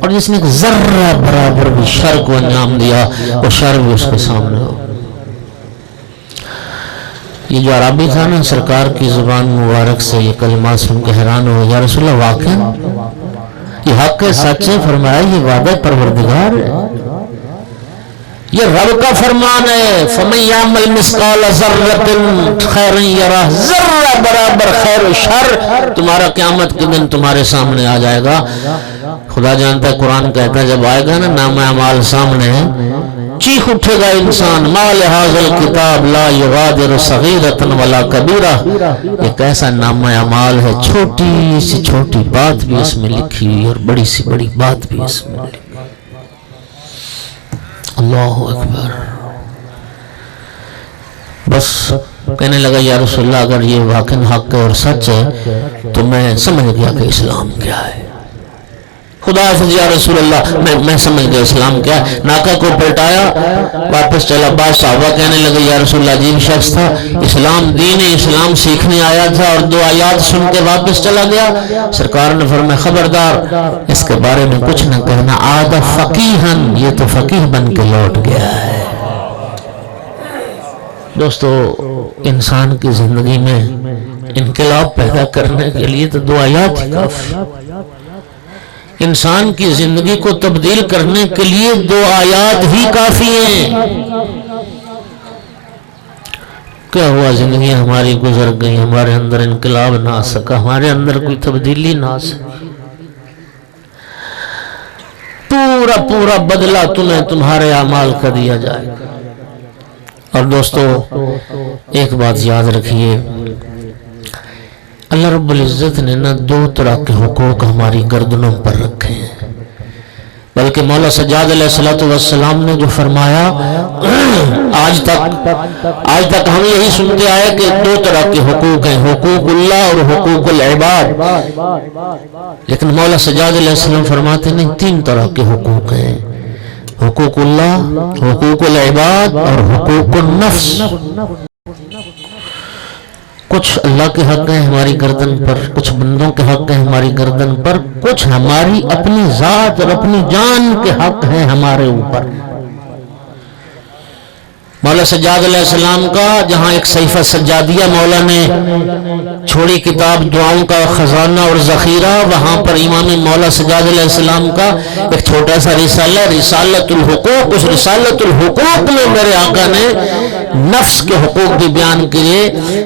اور جس نے ذرہ برابر بھی شر کو انجام دیا وہ شر بھی اس کے سامنے ہوگا۔ یہ جو عربی تھا نا سرکار کی زبان مبارک سے یہ کلمات سن کے حیران ہو یا رسول اللہ واقعا یہ حق ہے، سچ ہے؟ فرمایا یہ وعدہ پروردگار ہے، یہ رب کا فرمان ہے، فَمَنْ يَعْمَلْ مِثْقَالَ ذَرَّةٍ خَيْرًا يَرَهُ، ذرہ برابر خیر و شر تمہارا قیامت کے دن تمہارے سامنے آ جائے گا۔ خدا جانتا ہے، قرآن کہتا ہے جب آئے گا نا نام اعمال سامنے چیخ اٹھے گا انسان، ما لہذا الکتاب لا یغادر صغیرۃ ولا کبیرہ، ایک ایسا نامہ اعمال ہے چھوٹی سی چھوٹی بات بھی اس میں لکھی ہوئی اور بڑی سی بڑی بات بھی اس میں لکھی۔ اللہ اکبر۔ بس کہنے لگا یا رسول اللہ اگر یہ واقعی حق ہے اور سچ ہے تو میں سمجھ گیا کہ اسلام کیا ہے۔ خدا حافظ یا رسول اللہ، میں سمجھ گیا اسلام کیا ہے۔ ناکہ کو پلٹایا، واپس چلا۔ بعض صحابہ کہنے لگے یا رسول اللہ، عجیب شخص تھا، اسلام دین اسلام سیکھنے آیا تھا اور 2 آیات سن کے واپس چلا گیا۔ سرکار نے فرمایا خبردار اس کے بارے میں کچھ نہ کہنا، عاد فقیہن، یہ تو فقیہ بن کے لوٹ گیا ہے۔ دوستو، انسان کی زندگی میں انقلاب پیدا کرنے کے لیے تو 2 آیات ہی کافی، انسان کی زندگی کو تبدیل کرنے کے لیے 2 آیات ہی کافی ہیں۔ کیا ہوا؟ زندگی ہماری گزر گئی، ہمارے اندر انقلاب نہ آ سکا، ہمارے اندر کوئی تبدیلی نہ آ سکی، پورا بدلہ تمہارے اعمال کا دیا جائے گا۔ اور دوستو، ایک بات یاد رکھیے، اللہ رب العزت نے نہ 2 طرح کے حقوق ہماری گردنوں پر رکھے ہیں، بلکہ مولا سجاد علیہ السلام نے جو فرمایا، آج تک ہم یہی سنتے آئے کہ 2 طرح کے حقوق ہیں، حقوق اللہ اور حقوق العباد، لیکن مولا سجاد علیہ السلام فرماتے نہیں، 3 طرح کے حقوق ہیں، حقوق اللہ، حقوق العباد اور حقوق النفس۔ کچھ اللہ کے حق ہیں ہماری گردن پر، کچھ بندوں کے حق ہیں ہماری گردن پر، کچھ ہماری اپنی ذات اور اپنی جان کے حق ہیں ہمارے اوپر۔ مولا سجاد علیہ السلام کا جہاں ایک صحیفہ سجادیہ مولا نے چھوڑی کتاب دعاؤں کا خزانہ اور ذخیرہ، وہاں پر امام مولا سجاد علیہ السلام کا ایک چھوٹا سا رسالہ، رسالۃ الحقوق، اس رسالۃ الحقوق میں میرے آقا نے نفس کے حقوق بھی بیان کیے۔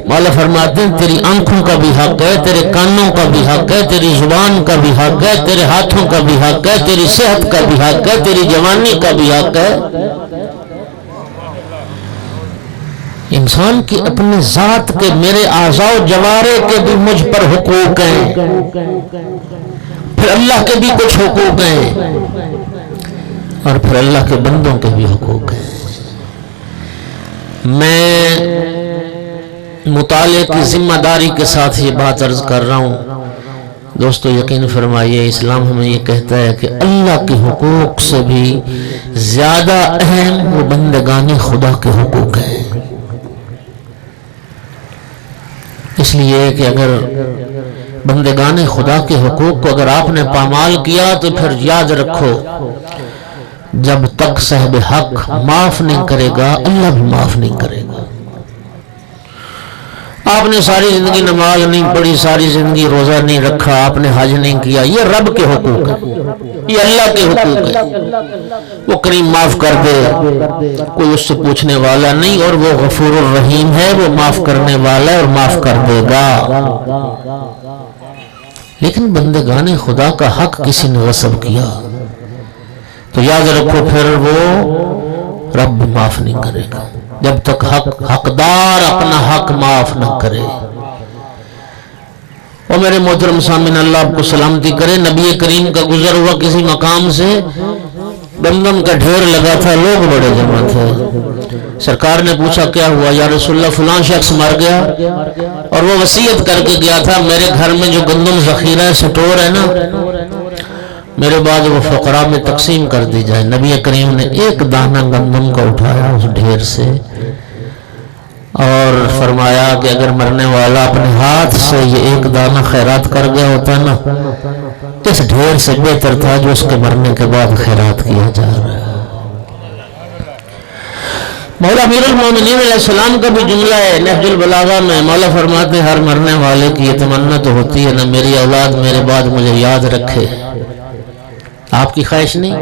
مولا فرماتے ہیں تیری آنکھوں کا بھی حق ہے، تیرے کانوں کا بھی حق ہے، تیری زبان کا بھی حق ہے، تیرے ہاتھوں کا بھی حق ہے، تیری صحت کا بھی حق ہے، تیری جوانی کا بھی حق ہے۔ انسان کی اپنی ذات کے، میرے اعضاء و جوارے کے بھی مجھ پر حقوق ہیں، پھر اللہ کے بھی کچھ حقوق ہیں، اور پھر اللہ کے بندوں کے بھی حقوق ہیں۔ میں مطالعے کی ذمہ داری کے ساتھ یہ بات عرض کر رہا ہوں، دوستو یقین فرمائیے، اسلام ہمیں یہ کہتا ہے کہ اللہ کے حقوق سے بھی زیادہ اہم وہ بندگان خدا کے حقوق ہیں۔ اس لیے کہ اگر بندگان خدا کے حقوق کو اگر آپ نے پامال کیا تو پھر یاد رکھو، جب تک صاحب حق معاف نہیں کرے گا اللہ بھی معاف نہیں کرے گا۔ آپ نے ساری زندگی نماز نہیں پڑھی، ساری زندگی روزہ نہیں رکھا، آپ نے حج نہیں کیا، یہ رب کے حقوق ہیں، یہ اللہ کے حقوق ہیں۔ وہ کریم معاف کر دے، کوئی اس سے پوچھنے والا نہیں، اور وہ غفور الرحیم ہے، وہ معاف کرنے والا ہے اور معاف کر دے گا۔ لیکن بندگان خدا کا حق کسی نے غصب کیا تو یاد رکھو پھر وہ رب معاف نہیں کرے گا جب تک حقدار اپنا حق معاف نہ کرے۔ اور میرے محترم سامعین، اللہ آپ کو سلامتی کرے، نبی کریم کا گزر ہوا کسی مقام سے گندم کا ڈھیر لگا تھا، لوگ بڑے جمع تھے۔ سرکار نے پوچھا کیا ہوا؟ یا رسول اللہ فلاں شخص مر گیا اور وہ وصیت کر کے گیا تھا میرے گھر میں جو گندم ذخیرہ ہے، سٹور ہے نا، میرے بعد وہ فقراء میں تقسیم کر دی جائے۔ نبی کریم نے ایک دانہ گندم کا اٹھایا اس ڈھیر سے اور فرمایا کہ اگر مرنے والا اپنے ہاتھ سے یہ ایک دانہ خیرات کر گیا ہوتا نا، اس ڈھیر سے بہتر تھا جو اس کے مرنے کے بعد خیرات کیا جا رہا ہے۔ مولا امیر المومنین علیہ السلام کا بھی جملہ ہے نہج البلاغہ میں، مولا فرماتے ہیں ہر مرنے والے کی یہ تمنا تو ہوتی ہے نا میری اولاد میرے بعد مجھے یاد رکھے۔ آپ کی خواہش نہیں؟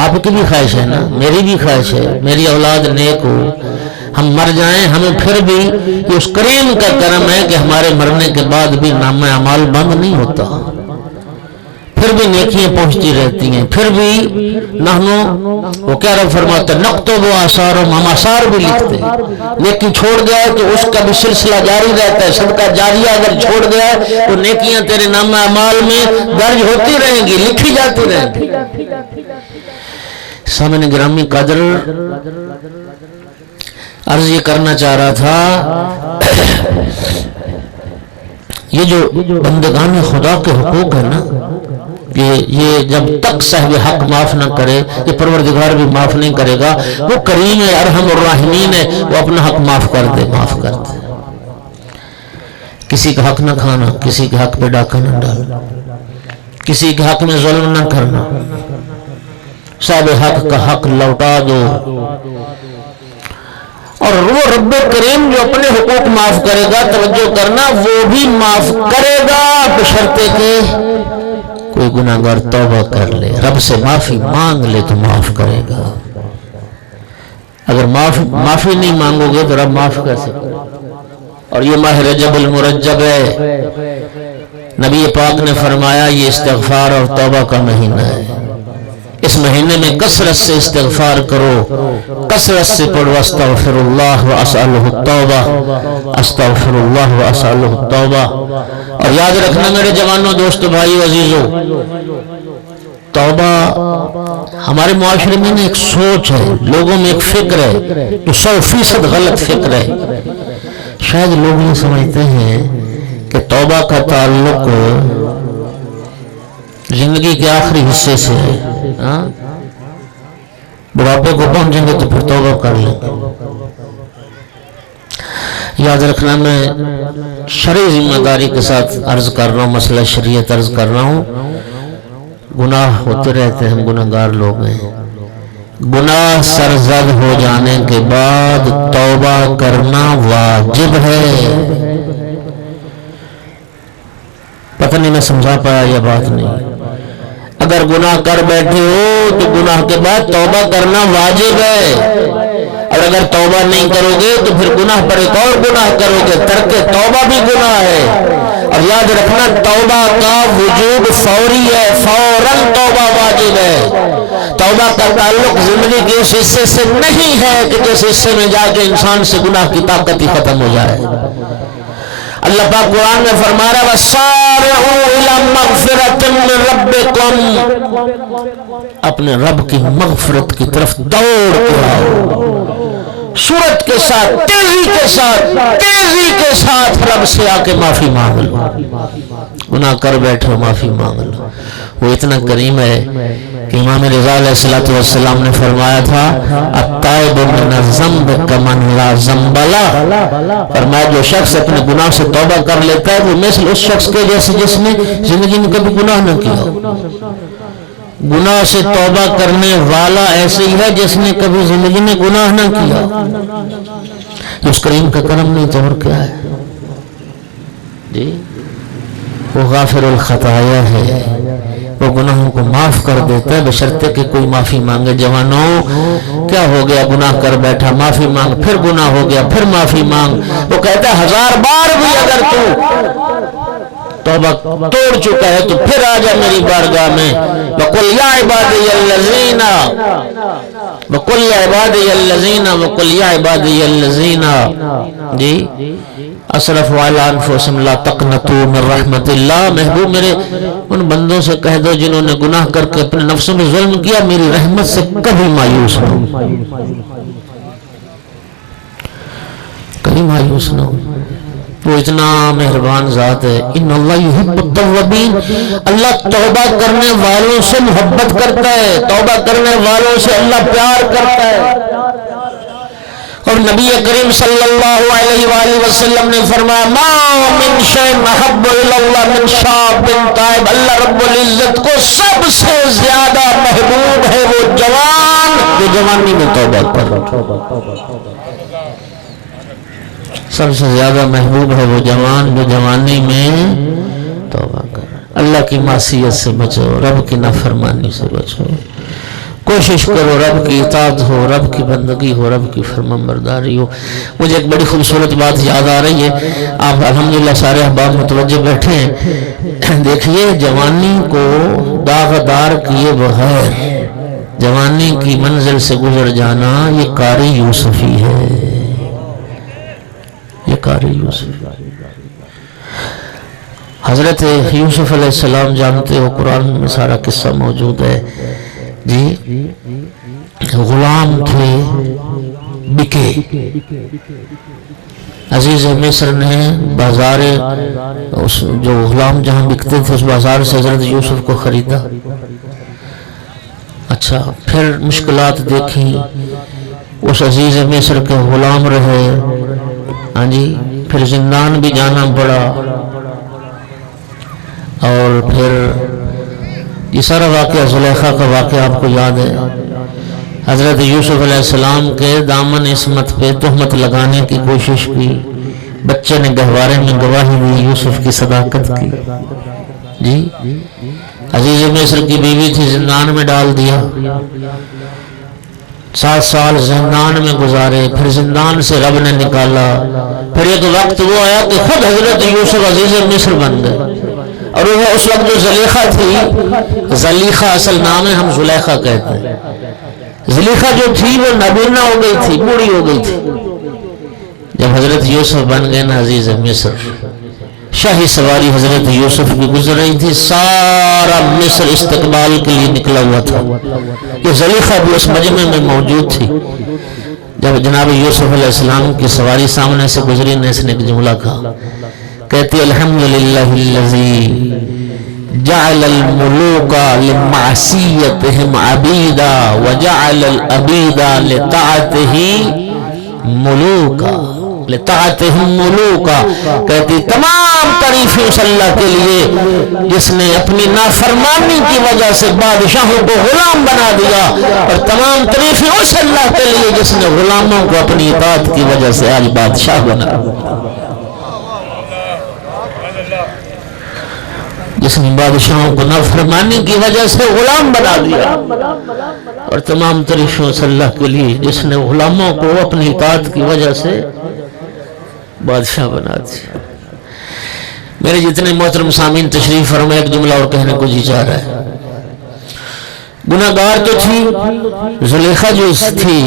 آپ کی بھی خواہش ہے نا، میری بھی خواہش ہے میری اولاد نیک ہو، ہم مر جائیں ہمیں پھر بھی یہ اس کریم کا کرم ہے کہ ہمارے مرنے کے بعد بھی نامہ اعمال بند نہیں ہوتا، پھر بھی نیکیاں پہنچتی رہتی ہیں، پھر بھی وہ کیا رب فرماتا ہے نقتب آثار، ہم آثار بھی لکھتے ہیں۔ نیکی چھوڑ گیا تو اس کا بھی سلسلہ جاری رہتا ہے، صدقہ جاریہ اگر چھوڑ گیا تو نیکیاں تیرے نامہ اعمال میں درج ہوتی رہیں گی، لکھی جاتی رہیں گی۔ سامنے گرامی قدر، عرض یہ کرنا چاہ رہا تھا یہ جو بندگان خدا کے حقوق ہے نا، یہ جب تک صاحب حق معاف نہ کرے یہ پروردگار بھی معاف نہیں کرے گا۔ وہ کریم ہے، ارحم الراحمین ہے، وہ اپنا حق معاف کر دے، معاف کر دے۔ کسی کا حق نہ کھانا، کسی کے حق پہ ڈاکہ نہ ڈالنا، کسی کے حق میں ظلم نہ کرنا، صاحب حق کا حق لوٹا دو۔ اور وہ رب کریم جو اپنے حقوق معاف کرے گا، توجہ کرنا، وہ بھی معاف کرے گا بشرطے کہ کوئی گناہگار توبہ کر لے، رب سے معافی مانگ لے تو معاف کرے گا۔ اگر معافی نہیں مانگو گے تو رب معاف کیسے کرے؟ اور یہ ماہ رجب المرجب ہے، نبی پاک نے فرمایا یہ استغفار اور توبہ کا مہینہ ہے۔ اس مہینے میں کثرت سے استغفار کرو، کثرت سے پڑھو استغفر اللہ واسألہ التوبہ، استغفر اللہ واسألہ التوبہ۔ اور یاد رکھنا میرے جوانوں، دوستو، بھائیو، عزیزو، توبہ ہمارے معاشرے میں ایک سوچ ہے، لوگوں میں ایک فکر ہے جو 100% غلط فکر ہے۔ شاید لوگ یہ سمجھتے ہیں کہ توبہ کا تعلق زندگی کے آخری حصے سے ہے، بڑھاپے کو پہنچیں گے تو پھر توبہ کر لیں گے۔ یاد رکھنا، میں شرعی ذمہ داری کے ساتھ عرض کر رہا ہوں، مسئلہ شریعت عرض کر رہا ہوں۔ گناہ ہوتے رہتے ہیں، ہم گناہگار لوگ ہیں۔ گناہ سرزد ہو جانے کے بعد توبہ کرنا واجب ہے۔ پتہ نہیں میں سمجھا پایا یہ بات نہیں۔ اگر گناہ کر بیٹھے ہو تو گناہ کے بعد توبہ کرنا واجب ہے، اور اگر توبہ نہیں کرو گے تو پھر گناہ پر ایک اور گناہ کرو گے، ترک توبہ بھی گناہ ہے۔ اور یاد رکھنا، توبہ کا وجوب فوری ہے، فوراً توبہ واجب ہے۔ توبہ کا تعلق زندگی کے اس حصے سے نہیں ہے کہ جس حصے میں جا کے انسان سے گناہ کی طاقت ہی ختم ہو جائے۔ اللہ پاک قرآن میں فرما رہا ہے وَسَارِعُوا إِلَى مَغْفِرَةٍ مِّن رَبِّكُمْ، اپنے رب کی مغفرت کی طرف دوڑ کے آؤ، سرعت کے ساتھ، تیزی کے ساتھ رب سے آ کے معافی مانگ لو۔ گناہ کر بیٹھو، معافی مانگ لو۔ وہ اتنا کریم ہے کہ امام رضا علیہ السلام نے فرمایا تھا التائب من الذنب کمن لا ذنب لہ، فرمایا جو شخص اپنے گناہ سے توبہ کر لیتا ہے وہ مثل اس شخص کے جیسے جس نے زندگی میں کبھی گناہ نہ کیا۔ گناہ سے توبہ کرنے والا ایسے ہی ہے جس نے کبھی زندگی میں گناہ نہ کیا۔ اس کریم کا کرم نہیں تو اور کیا ہے جی؟ وہ غافر الخطایا ہے، وہ گناہوں کو معاف کر دیتا ہے بشرطے کہ کوئی معافی مانگے۔ جوانوں، کیا ہو گیا؟ گناہ کر بیٹھا، معافی مانگ، پھر گناہ ہو گیا، پھر معافی مانگ۔ وہ کہتا ہے 1000 بار بھی اگر تو توبہ توڑ چکا ہے تو پھر آجا میری بارگاہ میں۔ وَقُلْ يَا عِبَادِيَ الَّذِينَ وَقُلْ يَا عِبَادِيَ الَّذِينَ وَقُلْ يَا عِبَادِيَ الَّذِينَ جی اسرفوا علی انفسہم لا تقنطوا من رحمت اللہ، محبوب میرے ان بندوں سے کہہ دو جنہوں نے گناہ کر کے اپنے نفسوں میں ظلم کیا، میری رحمت سے کبھی مایوس نہ ہو، کبھی مایوس نہ ہو۔ وہ اتنا مہربان ذات ہے۔ ان اللہ یحب التوابین، اللہ توبہ کرنے والوں سے محبت کرتا ہے، توبہ کرنے والوں سے اللہ پیار کرتا ہے۔ اور نبی کریم صلی اللہ علیہ وآلہ وسلم نے فرمایا ما من شیء احب الی اللہ من شاب تائب، اللہ رب العزت کو سب سے زیادہ محبوب ہے وہ جوان جو جوانی میں توبہ کرے۔ سب سے زیادہ محبوب ہے وہ جوان جو جوانی میں توبہ کرے۔ اللہ کی معصیت سے بچو، رب کی نافرمانی سے بچو، کوشش کرو رب کی اطاعت ہو، رب کی بندگی ہو، رب کی فرمانبرداری ہو۔ مجھے ایک بڑی خوبصورت بات یاد آ رہی ہے، آپ الحمدللہ سارے احباب متوجہ بیٹھے ہیں۔ دیکھیے، جوانی کو داغدار کیے بغیر جوانی کی منزل سے گزر جانا یہ کار یوسفی ہے، یہ کار یوسفی۔ حضرت یوسف علیہ السلام جانتے ہو، قرآن میں سارا قصہ موجود ہے جی۔ غلام تھے، بکے، بکے۔ عزیز مصر نے بازار اس جو غلام جہاں بکتے تھے اس بازار سے حضرت یوسف کو خریدا۔ اچھا پھر مشکلات دیکھیں، اس عزیز مصر کے غلام رہے، ہاں جی، پھر زندان بھی جانا پڑا، اور پھر یہ سارا واقعہ زلیخا کا واقعہ آپ کو یاد ہے۔ حضرت یوسف علیہ السلام کے دامن عصمت پہ تہمت لگانے کی کوشش کی، بچے نے گہوارے میں گواہی دی یوسف کی صداقت کی، جی عزیز مصر کی بیوی تھی، زندان میں ڈال دیا، 7 سال زندان میں گزارے، پھر زندان سے رب نے نکالا، پھر ایک وقت وہ آیا کہ خود حضرت یوسف عزیز مصر بن گئے، اور وہ اس وقت جو زلیخا تھی، زلیخا اصل نام ہے، ہم زلیخا کہتے ہیں، زلیخا جو تھی وہ نابینا ہو گئی تھی، بوڑھی ہو گئی تھی۔ جب حضرت یوسف بن گئے نا عزیز مصر، شاہی سواری حضرت یوسف کی گزر رہی تھی، سارا مصر استقبال کے لیے نکلا ہوا تھا، یہ زلیخا بھی اس مجمع میں موجود تھی۔ جب جناب یوسف علیہ السلام کی سواری سامنے سے گزری نے اس نے ایک جملہ کہا، کہتی الحمدللہ الذی جعل الملوک لمعصیتہم عبیدا وجعل العبیدا لطاعتہ ملوکا، لطاعتہم ملوکا، کہتی تمام تعریفیں اس اللہ کے لیے جس نے اپنی نافرمانی کی وجہ سے بادشاہوں کو غلام بنا دیا، اور تمام تعریفیں اس اللہ کے لیے جس نے غلاموں کو اپنی اطاعت کی وجہ سے آج بادشاہ بنا دیا، جس نے بادشاہوں کو نافرمانی کی وجہ سے غلام بنا دیا، اور تمام تعریفیں اس اللہ کے لیے جس نے غلاموں کو اپنی اطاعت کی وجہ سے بادشاہ بنا دیا۔ میرے جتنے محترم سامعین تشریف فرما، ایک جملہ اور کہنے کو جی چاہ رہا ہے۔ گناہگار تو تھی زلیخا، جو تھی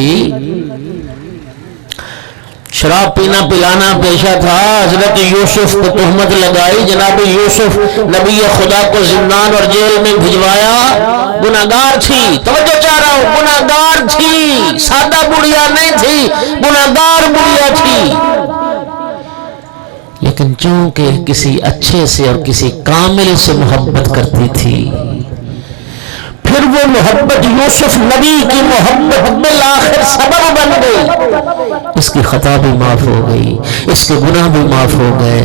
شراب پینا پلانا پیشہ تھا، حضرت یوسف کو تہمت لگائی، جناب یوسف نبی خدا کو زندان اور جیل میں بھجوایا، گناہگار تھی، توجہ چاہ رہا ہوں، گناہگار تھی، سادہ بڑھیا نہیں تھی، گناہگار بڑھیا تھی، لیکن چونکہ کسی اچھے سے اور کسی کامل سے محبت کرتی تھی، پھر وہ محبت یوسف نبی کی محبت بالآخر سبب بن گئی، اس کی خطا بھی معاف ہو گئی، اس کے گناہ بھی معاف ہو گئے،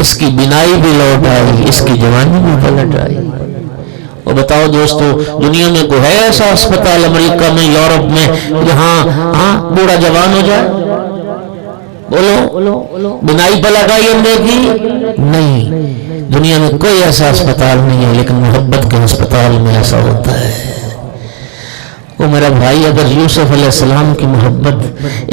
اس کی بینائی بھی لوٹ آئی، اس کی جوانی بھی پلٹ آئی۔ اور بتاؤ دوستو، دنیا میں کوئی ہے ایسا اسپتال امریکہ میں، یورپ میں، جہاں بوڑھا جوان ہو جائے؟ بولو، بینائی پہ لگائی اندے کی؟ نہیں، دنیا میں کوئی ایسا اسپتال نہیں ہے، لیکن محبت کے اسپتال میں ایسا ہوتا ہے۔ وہ میرا بھائی، اگر یوسف علیہ السلام کی محبت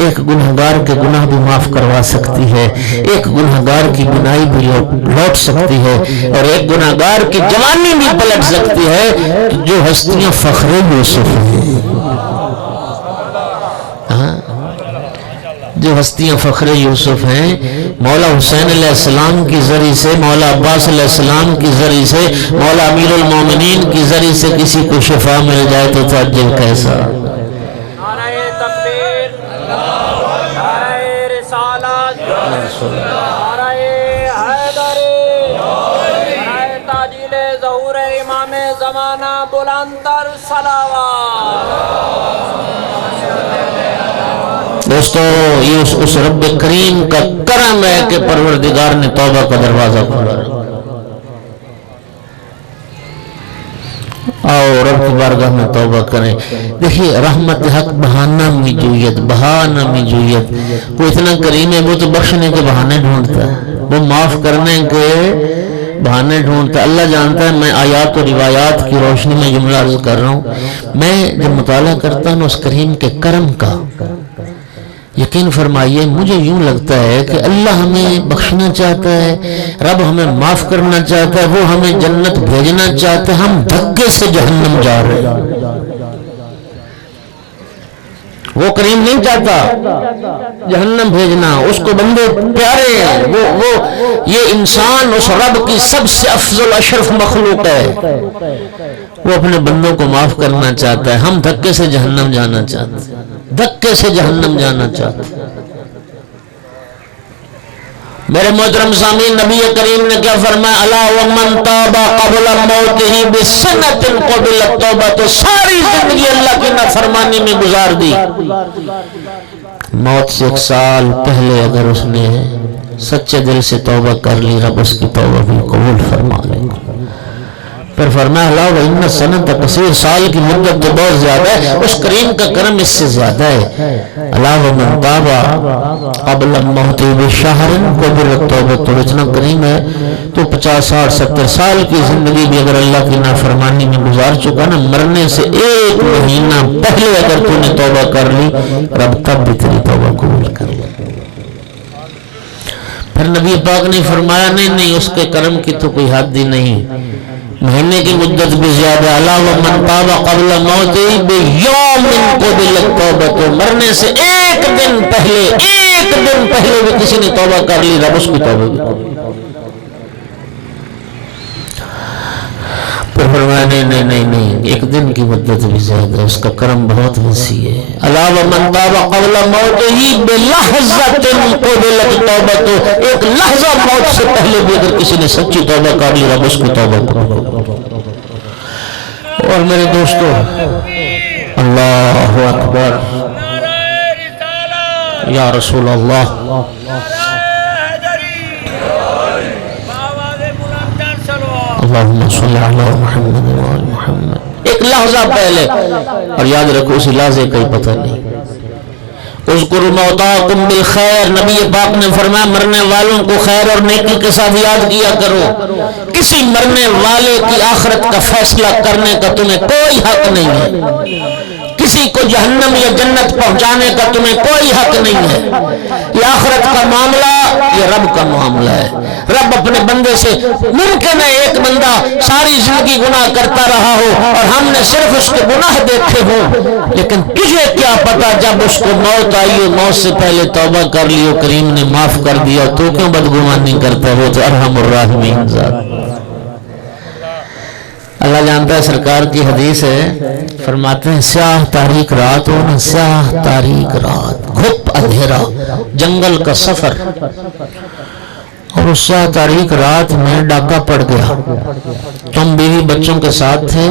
ایک گنہگار کے گناہ بھی معاف کروا سکتی ہے، ایک گنہگار کی بینائی بھی لوٹ سکتی ہے، اور ایک گنہگار کی جوانی بھی پلٹ سکتی ہے، تو جو ہستیاں فخر یوسف ہیں، جو ہستیاں فخر یوسف ہیں، مولا حسین علیہ السلام کی ذریعے سے، مولا عباس علیہ السلام کی ذریعے سے، مولا امیر المومنین کی ذریعے سے کسی کو شفا مل جائے تو تعجب کیسا۔ نعرہ تکبیر، نعرہ رسالت، نعرہ حیدری، نعرہ تعجیل ظہور امام زمانہ، بلندتر صلوات۔ دوستو، یہ اس رب کریم کا کرم ہے کہ پروردگار نے توبہ کا دروازہ کھولا۔ آؤ رب کی بارگاہ میں توبہ کریں۔ دیکھیے، رحمت حق بہانہ میں جویت، بہانہ میں جویت۔ وہ اتنا کریم ہے، وہ تو بخشنے کے بہانے ڈھونڈتا ہے، وہ معاف کرنے کے بہانے ڈھونڈتا ہے۔ اللہ جانتا ہے، میں آیات و روایات کی روشنی میں جملہ عرض کر رہا ہوں، میں جب مطالعہ کرتا ہوں اس کریم کے کرم کا، یقین فرمائیے مجھے یوں لگتا ہے کہ اللہ ہمیں بخشنا چاہتا ہے، رب ہمیں معاف کرنا چاہتا ہے، وہ ہمیں جنت بھیجنا چاہتا ہے، ہم دھکے سے جہنم جا رہے ہیں۔ وہ کریم نہیں چاہتا جہنم بھیجنا، اس کو بندے پیارے ہیں، وہ یہ انسان اس رب کی سب سے افضل اشرف مخلوق ہے، وہ اپنے بندوں کو معاف کرنا چاہتا ہے، ہم دھکے سے جہنم جانا چاہتے ہیں۔ دھکے سے جہنم جانا چاہتے ہیں۔ میرے محترم سامعین، نبی کریم نے کیا فرمایا؟ الا ومن تاب قبل موتہ بسنۃ قبلت توبۃ، ساری زندگی اللہ کی نافرمانی میں گزار دی، موت سے 1 سال پہلے اگر اس نے سچے دل سے توبہ کر لی، رب اس کی توبہ بھی قبول فرما لے گا۔ پھر فرمایا لا وَإِنَّ السَّنَةَ قصیر، سال کی مدت تو بہت زیادہ ہے، اس کریم کا کرم اس سے زیادہ ہے۔ الا وَمَن تَابَ قَبْلَ الْمَوْتِ بِشَهْرٍ قُبِلَتْ تَوْبَتُهُ، اتنا کریم ہے تو 50 60 70 سال کی زندگی بھی اگر اللہ کی نافرمانی میں گزار چکا نا، مرنے سے 1 مہینہ پہلے اگر تو نے توبہ کر لی، رب تب بھی تیری توبہ قبول کر لے۔ پھر نبی پاک نے فرمایا نہیں اس کے کرم کی تو کوئی حد ہی نہیں، مہینے کی مدت بھی زیادہ۔ الا ومن تاب قبل موتہ بیوم قبلت توبۃ، مرنے سے 1 دن پہلے بھی کسی نے توبہ کر لی، رب اس کی توبہ بھی قبول۔ پھر فرمایا نہیں 1 دن کی مدت بھی زیادہ، اس کا کرم بہت وسیع ہے۔ الا ومن تاب قبل موتہ بلحظۃ قبلت توبۃ، 1 لحظہ موت سے پہلے بھی اگر کسی نے سچی توبہ کر لی، رب اس کی توبہ قبول۔ اور میرے دوستو، اللہ اکبر، یا رسول اللہ، اللہم صلی علی محمد وآل محمد، 1 لحظہ پہلے، اور یاد رکھو اسی لحظے کا ہی پتہ نہیں۔ اذکروا موتاکم بالخیر، نبی پاک نے فرمایا مرنے والوں کو خیر اور نیکی کے ساتھ یاد کیا کرو۔ کسی مرنے والے کی آخرت کا فیصلہ کرنے کا تمہیں کوئی حق نہیں ہے، کسی کو جہنم یا جنت پہنچانے کا تمہیں کوئی حق نہیں ہے۔ یہ آخرت کا معاملہ یہ رب کا معاملہ ہے۔ رب اپنے بندے سے، ممکن ہے ایک بندہ ساری زندگی گناہ کرتا رہا ہو اور ہم نے صرف اس کے گناہ دیکھے ہوں، لیکن تجھے کیا پتا جب اس کو موت آئی ہو، موت سے پہلے توبہ کر لی ہو، کریم نے معاف کر دیا، تو کیوں بدگمانی کرتا ہو؟ تو ارحم الراحمین ذات اللہ جانتا ہے۔ سرکار کی حدیث ہے، فرماتے ہیں سیاہ تاریک رات ہو نا، سیاہ تاریک رات، گھپ اندھیرا، جنگل کا سفر، اور اس سیاہ تاریک رات میں ڈاکہ پڑ گیا، تم بیوی بچوں کے ساتھ تھے،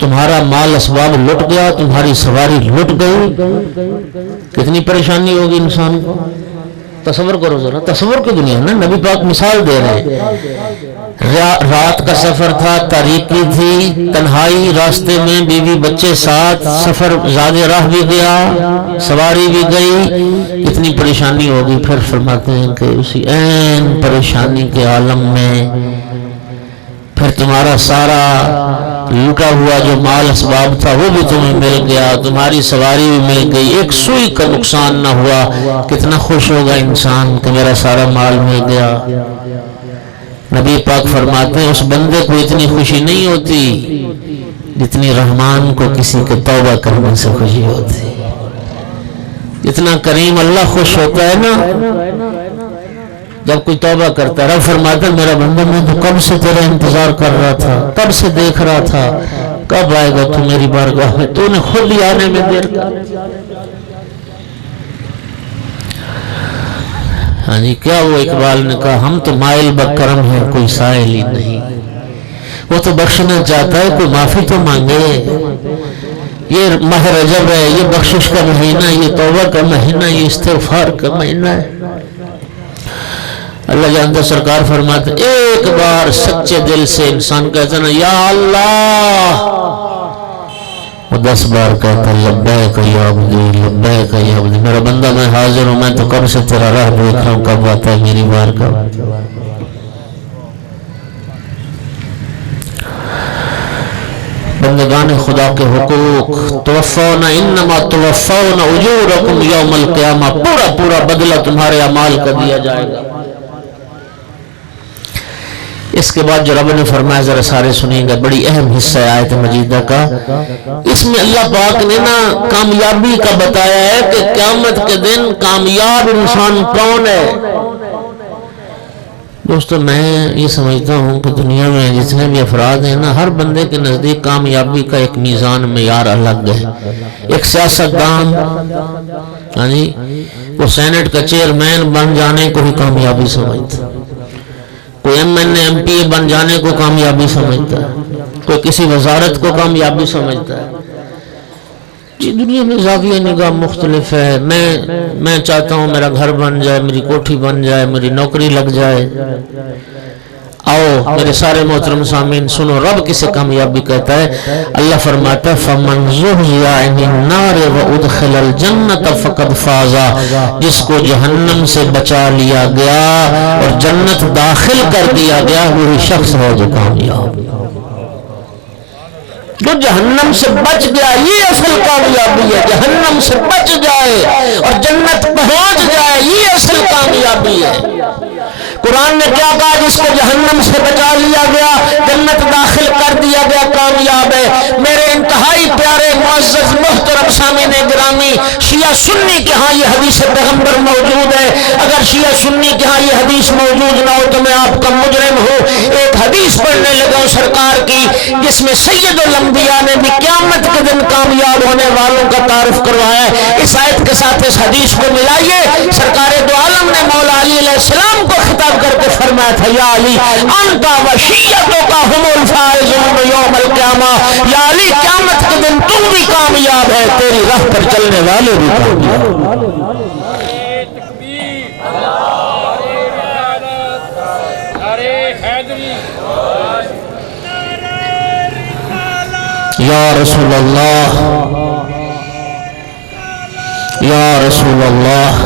تمہارا مال اسباب لٹ گیا، تمہاری سواری لٹ گئی، کتنی پریشانی ہوگی انسان کو؟ تصور کرو ذرا، تصور کی دنیا نا، نبی پاک مثال دے رہے ہیں۔ رات کا سفر تھا، تاریکی تھی، تنہائی، راستے میں بیوی بچے ساتھ، سفر زیادہ راہ بھی گیا، سواری بھی گئی، اتنی پریشانی ہوگی۔ پھر فرماتے ہیں کہ اسی عین پریشانی کے عالم میں پھر تمہارا سارا لوٹا ہوا جو مال اسباب تھا وہ بھی تمہیں مل گیا، تمہاری سواری بھی مل گئی، 1 سوئی کا نقصان نہ ہوا۔ کتنا خوش ہوگا انسان کہ میرا سارا مال مل گیا۔ نبی پاک فرماتے ہیں اس بندے کو اتنی خوشی نہیں ہوتی جتنی رحمان کو کسی کے توبہ کرنے سے خوشی ہوتی۔ اتنا کریم اللہ خوش ہوتا ہے نا جب کوئی توبہ کرتا ہے۔ رب فرماتا ہے میرا بندہ میں تو کب سے تیرا انتظار کر رہا تھا، کب سے دیکھ رہا تھا، کب آئے گا تو میری بارگاہ میں، تو نے خود ہی آنے میں دیر کر۔ ہاں جی، کیا وہ اقبال نے کہا ہم تو مائل بکرم ہیں کوئی سائل ہی نہیں، وہ تو بخشنا چاہتا ہے کوئی معافی تو مانگے۔ یہ ماہ رجب ہے، یہ بخشش کا مہینہ، یہ توبہ کا مہینہ، یہ استغفار کا مہینہ ہے۔ اللہ جانتا سرکار فرماتے ایک بار سچے دل سے انسان کہتا نا یا اللہ، وہ 10 بار کہتا لبیک یا عبدی لبیک یا عبدی، میرا بندہ میں حاضر ہوں، میں تو کب سے تیرا راہ دیکھ رہا ہوں، کب آتا ہے میری بار کا۔ بندگان خدا کے حقوق، توفون انما توفون اجورکم یوم القیامہ، پورا بدلہ تمہارے اعمال کا دیا جائے گا۔ اس کے بعد جو رب نے فرمایا ذرا سارے سنیں گے، بڑی اہم حصہ ہے آیت مجیدہ کا۔ اس میں اللہ پاک نے نا کامیابی کا بتایا ہے کہ قیامت کے دن کامیاب انسان کون ہے؟ دوستو میں یہ سمجھتا ہوں کہ دنیا میں جتنے بھی افراد ہیں نا، ہر بندے کے نزدیک کامیابی کا ایک میزان معیار الگ ہے۔ ایک سیاستدان وہ سینٹ کا چیئرمین بن جانے کو ہی کامیابی سمجھتا ہے، کوئی M N A M P A بن جانے کو کامیابی سمجھتا ہے، کوئی کسی وزارت کو کامیابی سمجھتا ہے۔ جی دنیا میں زاویہ نگاہ مختلف ہے۔ میں چاہتا ہوں میرا گھر بن جائے، میری کوٹھی بن جائے، میری نوکری لگ جائے۔ آؤ میرے سارے محترم سامعین سنو، رب کسے کامیابی کہتا ہے؟ اللہ فرماتا ہے فَمَنْ زُحْزِحَ عَنِ النَّارِ وَأُدْخِلَ الْجَنَّةَ فَقَدْ فَازَ، جس کو جہنم سے بچا لیا گیا اور جنت داخل کر دیا گیا وہی شخص ہے جو کامیاب۔ جو جہنم سے بچ گیا یہ اصل کامیابی ہے، جہنم سے بچ جائے اور جنت پہنچ جائے یہ اصل کامیابی ہے۔ قرآن نے کیا کہا؟ جس کو جہنم سے بچا لیا گیا، جنت داخل کر دیا گیا، کامیاب ہے۔ میرے انتہائی پیارے معزز محترم سامعین گرامی، شیعہ سنی کے ہاں یہ حدیث پیغمبر موجود ہے۔ اگر شیعہ سنی کے ہاں یہ حدیث موجود نہ ہو تو میں آپ کا مجرم ہوں۔ ایک حدیث پڑھنے لگا ہوں سرکار کی، جس میں سید الانبیاء نے بھی قیامت کے دن کامیاب ہونے والوں کا تعارف کروایا ہے۔ اس آیت کے ساتھ اس حدیث کو ملائیے۔ سرکار دو عالم نے مولا علی علیہ السلام کو خطاب کر کے فرمایا تھا یا علی انت و شیعتک هم الفائزون یوم القیامہ، یا علی قیامت کے دن تم بھی کامیاب ہے، تیری راہ پر چلنے والے بھی کامیاب۔ یا رسول اللہ، یا رسول اللہ،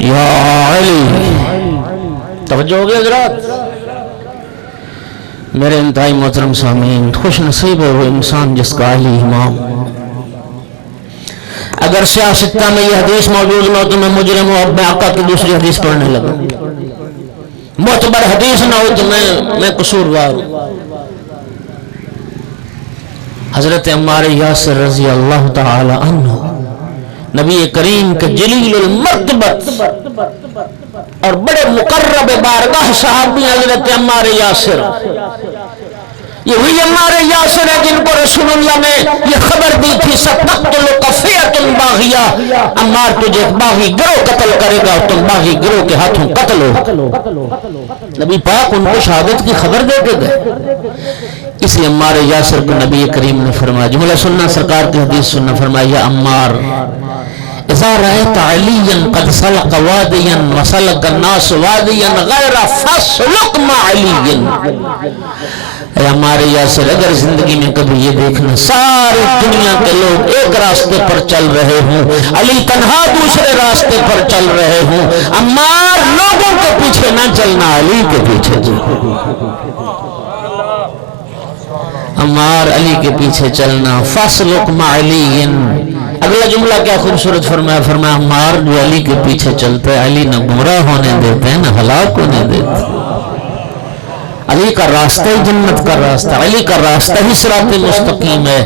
یا علی۔ توجہ ہو گیا حضرات؟ میرے انتہائی محترم سامعین، خوش نصیب ہے وہ انسان جس کا علی امام۔ اگر سیاستہ میں یہ حدیث موجود نہ ہو تو میں مجرم ہوں، اب میں آقا کی دوسری حدیث پڑھنے لگا۔ معتبر حدیث نہ ہو تو میں قصوروار ہوں۔ حضرت عمار یاسر رضی اللہ تعالی عنہ، نبی کریم کے جلیل المرتبت اور بڑے مقرب بارگاہ صحابی حضرت عمار یاسر، یہ وہی عمار یاسر ہے جن کو رسول اللہ نے یہ خبر دی تھی سَتَقْتُلُكَ فِئَةٌ بَاغِیَةٌ، عمار تجھے ایک باغی گروہ قتل کرے گا اور تم باغی گروہ کے ہاتھوں قتل ہو۔ نبی پاک ان کو شہادت کی خبر دے کے گئے۔ اس لیے عمار یاسر کو نبی کریم نے فرمایا، جملہ سننا سرکار کی حدیث سننا، فرمایا یا عمار اذا رأيت عليا قد سلق واديا وسلق الناس واديا غير فاسلك مع علي۔ اے عمار یاسر، اگر زندگی میں کبھی یہ دیکھنا ساری دنیا کے لوگ ایک راستے پر چل رہے ہوں، علی تنہا دوسرے راستے پر چل رہے ہوں، عمار لوگوں کے پیچھے نہ چلنا، علی کے پیچھے چلنا۔ عمار علی کے پیچھے چلنا، فاسلک مع علی۔ اگلا جملہ کیا خوبصورت فرمایا، فرمایا عمار جو علی کے پیچھے چلتا ہے، علی نہ گمراہ ہونے دیتے ہیں نہ ہلاک ہونے دیتے۔ علی کا راستہ ہی جنت کا راستہ، علی کا راستہ ہی صراط مستقیم ہے۔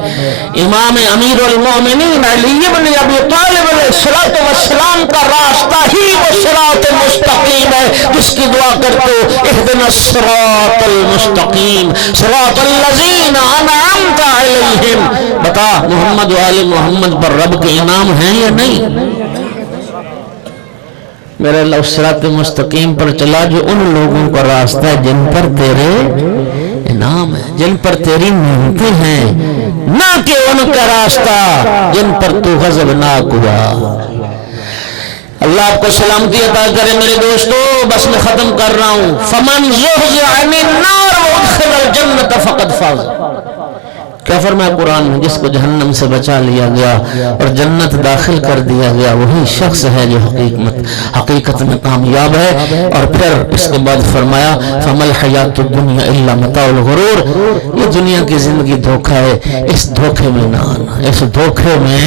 امام امیر المومنین علی بن ابی طالب علیہ السلام کا راستہ ہی وہ صراط مستقیم ہے جس کی دعا کرتے اہدنا الصراط المستقیم صراط الذین انعمت علیہم۔ بتا محمد و آل محمد پر رب کے انعام ہیں یا نہیں؟ میرے اللہ اس صراط مستقیم پر چلا جو ان لوگوں کا راستہ ہے جن پر تیرے انعام ہے، جن پر تیری نعمتیں ہیں، نہ کہ ان کا راستہ جن پر تو غضبناک ہوا۔ اللہ آپ کو سلامتی عطا کرے میرے دوستو، بس میں ختم کر رہا ہوں۔ فَمَنْ زُحْزِحَ عَنِ النَّارِ وَأُدْخِلَ الْجَنَّةَ فَقَدْ فَازَ۔ کیا فرمایا قرآن میں؟ جس کو جہنم سے بچا لیا گیا اور جنت داخل کر دیا گیا وہی شخص ہے جو حقیقت میں کامیاب ہے۔ اور پھر اس کے بعد فرمایا فَمَا الْحَيَاةُ الدُّنْيَا إِلَّا مَتَاعُ الْغُرُورِ۔ یہ دنیا کی زندگی دھوکہ ہے، اس دھوکے میں نہ آنا، اس دھوکے میں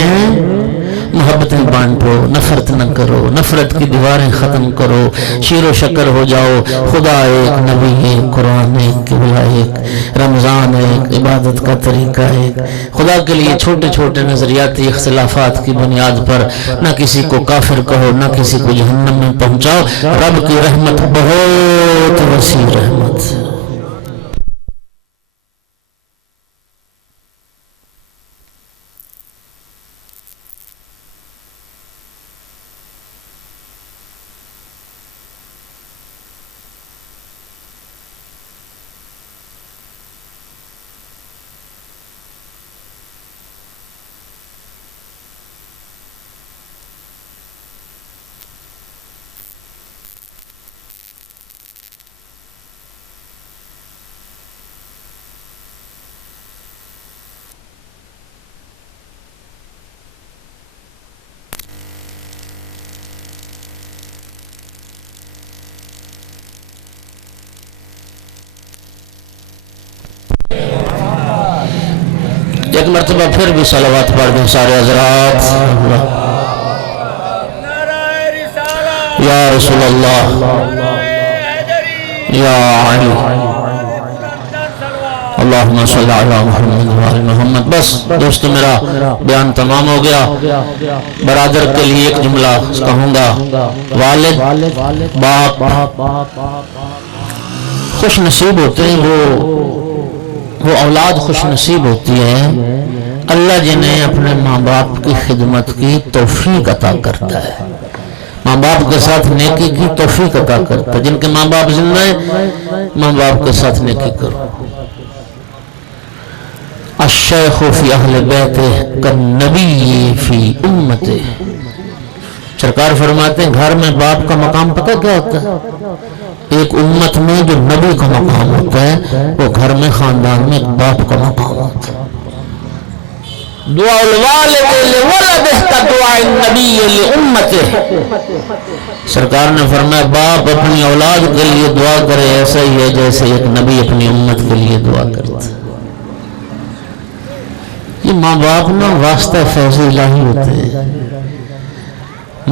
محبتیں بانٹو، نفرت نہ کرو، نفرت کی دیواریں ختم کرو، شیر و شکر ہو جاؤ۔ خدا ایک، نبی ایک، قرآن ایک، قبلہ ایک، رمضان ایک، عبادت کا طریقہ ایک۔ خدا کے لیے چھوٹے چھوٹے نظریاتی اختلافات کی بنیاد پر نہ کسی کو کافر کہو، نہ کسی کو جہنم میں پہنچاؤ۔ رب کی رحمت بہت وسیع رحمت ہے۔ ایک مرتبہ پھر بھی صلوات پڑھ دیں سارے حضرات۔ یا رسول اللہ، یا علی، اللہم صلی علی محمد وعلی محمد۔ بس دوستو میرا بیان تمام ہو گیا۔ برادر کے لیے ایک جملہ کہوں گا، والد باپ خوش نصیب ہوتے ہیں، وہ اولاد خوش نصیب ہوتی ہے اللہ جنہیں اپنے ماں باپ کی خدمت کی توفیق عطا کرتا ہے، ماں باپ کے ساتھ نیکی کی توفیق عطا کرتا ہے۔ جن کے ماں باپ زندہ ہیں، ماں باپ کے ساتھ نیکی کرو۔ الشیخ فی اہل بیتہ کالنبی فی امتہ۔ سرکار فرماتے ہیں گھر میں باپ کا مقام پتہ کیا ہوتا ہے؟ ایک امت میں جو نبی کا مقام ہوتا ہے، وہ گھر میں خاندان میں ایک باپ کا مقام ہوتا ہے۔ دعا الوالد لولدہ کا دعا النبی لامتہ۔ سرکار نے فرمایا باپ اپنی اولاد کے لیے دعا کرے ایسا ہی ہے جیسے ایک نبی اپنی امت کے لیے دعا کرتا ہے۔ یہ ماں باپ نا واسطہ فیض الہی ہوتے ہیں۔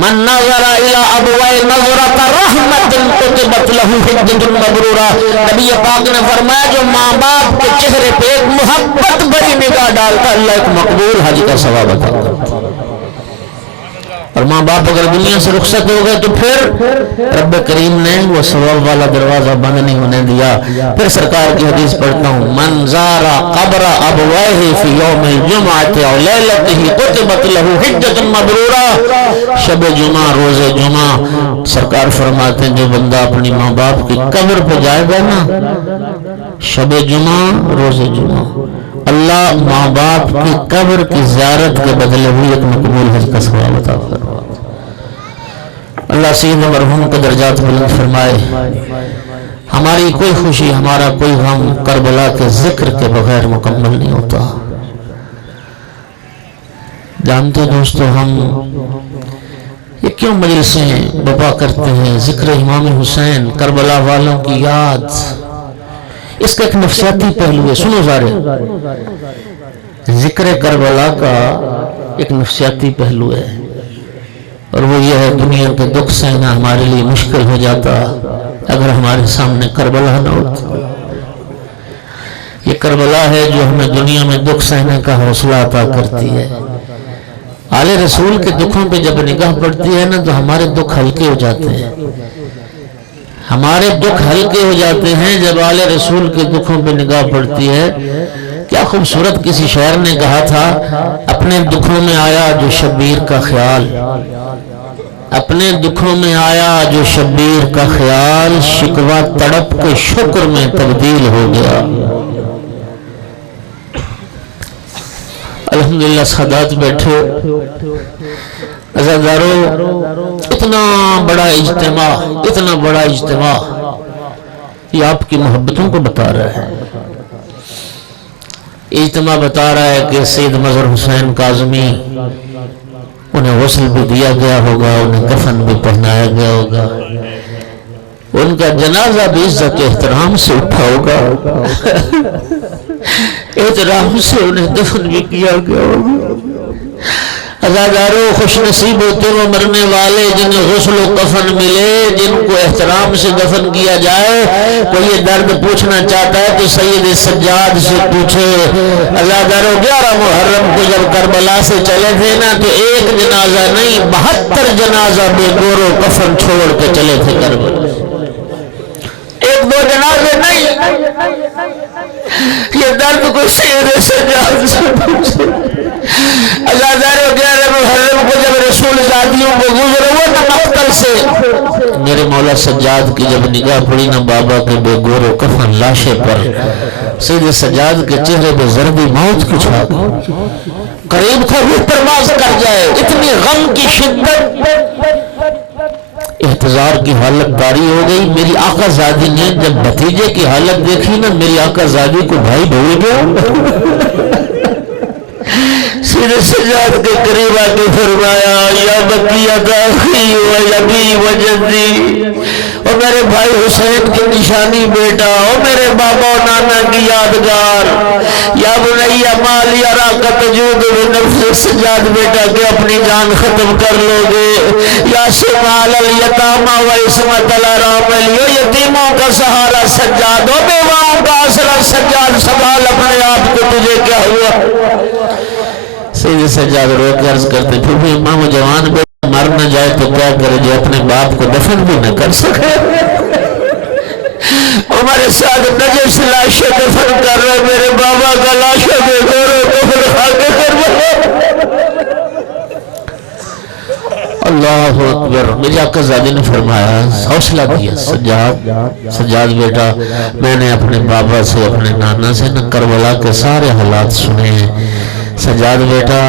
من نظر الى ابوائے نظرت رحمت کتبت لہو حجت مبرورہ۔ نبی پاک نے فرمایا جو ماں باپ کے چہرے پہ ایک محبت بھری نگاہ ڈالتا اللہ ایک مقبول حج کا ثواب عطا کرتا۔ اور ماں باپ اگر دنیا سے رخصت ہو گئے تو پھر رب کریم نے وہ ثواب والا دروازہ بند نہیں ہونے دیا۔ پھر سرکار کی حدیث پڑھتا ہوں، من زار قبر ابوائہ فی یوم الجمعۃ او لیلتہ کتبت لہ حجۃ مبرورہ۔ شب جمعہ، روز جمعہ، سرکار فرماتے ہیں جو بندہ اپنی ماں باپ کی قبر پہ جائے گا نا، شب جمعہ، روز جمعہ، اللہ ماں باپ کی قبر کی زیارت کے بدلے ہوئی ایک مقبول حج کا ثواب عطا فرمائے۔ اللہ سید مرحوم کے درجات بلند فرمائے۔ ہماری کوئی خوشی، ہمارا کوئی غم کربلا کے ذکر کے بغیر مکمل نہیں ہوتا۔ جانتے دوستو ہم یہ کیوں مجلسیں برپا کرتے ہیں؟ ذکر امام حسین، کربلا والوں کی یاد، اس کا ایک نفسیاتی پہلو ہے۔ سنو ذرا، ذکر کربلا کا ایک نفسیاتی پہلو ہے، اور وہ یہ ہے دنیا کے دکھ سہنا ہمارے لیے مشکل ہو جاتا اگر ہمارے سامنے کربلا نہ ہوتا۔ یہ کربلا ہے جو ہمیں دنیا میں دکھ سہنے کا حوصلہ عطا کرتی ہے۔ آل رسول کے دکھوں پہ جب نگاہ پڑتی ہے نا تو ہمارے دکھ ہلکے ہو جاتے ہیں، ہمارے دکھ ہلکے ہو جاتے ہیں جب آل رسول کے دکھوں پہ نگاہ پڑتی ہے۔ کیا خوبصورت کسی شاعر نے کہا تھا، اپنے دکھوں میں آیا جو شبیر کا خیال، اپنے دکھوں میں آیا جو شبیر کا خیال، شکوہ تڑپ کے شکر میں تبدیل ہو گیا۔ الحمدللہ سادات بیٹھے، عزادارو، اتنا بڑا اجتماع یہ آپ کی محبتوں کو بتا رہا ہے۔ اجتماع بتا رہا ہے کہ سید مظہر حسین کاظمی، انہیں غسل بھی دیا گیا ہوگا، انہیں کفن بھی پہنایا گیا ہوگا، ان کا جنازہ بھی عزت و احترام سے اٹھا ہوگا، احترام سے انہیں دفن بھی کیا گیا ہوگا۔ عزاداروں خوش نصیب ہوتے وہ مرنے والے جنہیں غسل و کفن ملے، جن کو احترام سے دفن کیا جائے۔ کوئی یہ درد پوچھنا چاہتا ہے تو سید سجاد سے پوچھے۔ عزاداروں 11 محرم کو جب کربلا سے چلے تھے نا تو ایک جنازہ نہیں 72 جنازہ بے گور و کفن چھوڑ کے چلے تھے کربلا۔ ایک دو جنازے نہیں، یہ درد کو سید سجاد سے پوچھے۔ عزاداروں 11 محرم کو جب رسول ذاتیوں کو گزرے وہ نہ مقتل سے، میرے مولا سجاد کی جب نگاہ پڑی نا بابا کے بے گور و کفن لاشے پر، سید سجاد کے چہرے پہ ضربی موت کی چھا گئی۔ قریب تھا وہ پرواز کر جائے، اتنی غم کی شدت، احتضار کی حالت طاری ہو گئی۔ میری آقا زادی نے جب بھتیجے کی حالت دیکھی نا، میری آقا زادی کو بھائی بھول گیا۔ سید سجاد کے قریب آ کے فرمایا یا بقیت اخی و ابی و جدی، اور میرے بھائی حسین کی نشانی بیٹا، اور میرے بابا و نانا کی یادگار، یا بنی مالی اراک تجود بنفس سجاد بیٹا کہ اپنی جان ختم کر لو گے، یا سمال الیتاما و اسمت الارامل، یتیموں کا سہارا سجاد، اور بیواؤں کا آسرا سجاد، سنبھال اپنے آپ کو، تجھے کیا ہوا؟ سید سجاد رو کے عرض کرتے پھر بھی امام جوان بیٹا مر نہ جائے تو کیا کرے جو اپنے باپ کو دفن بھی نہ کر سکے۔ ہمارے ساتھ نجف سے لاشیں دفن کر رہے، میرے بابا کا لاشوں بے گور و کفن کھا کے کربلا۔ اللہ اکبر۔ میری آقا زادی نے فرمایا، حوصلہ دیا، سجاد بیٹا میں نے اپنے بابا سے اپنے نانا سے نہ کربلا کے سارے حالات سنے ہیں۔ سجاد بیٹا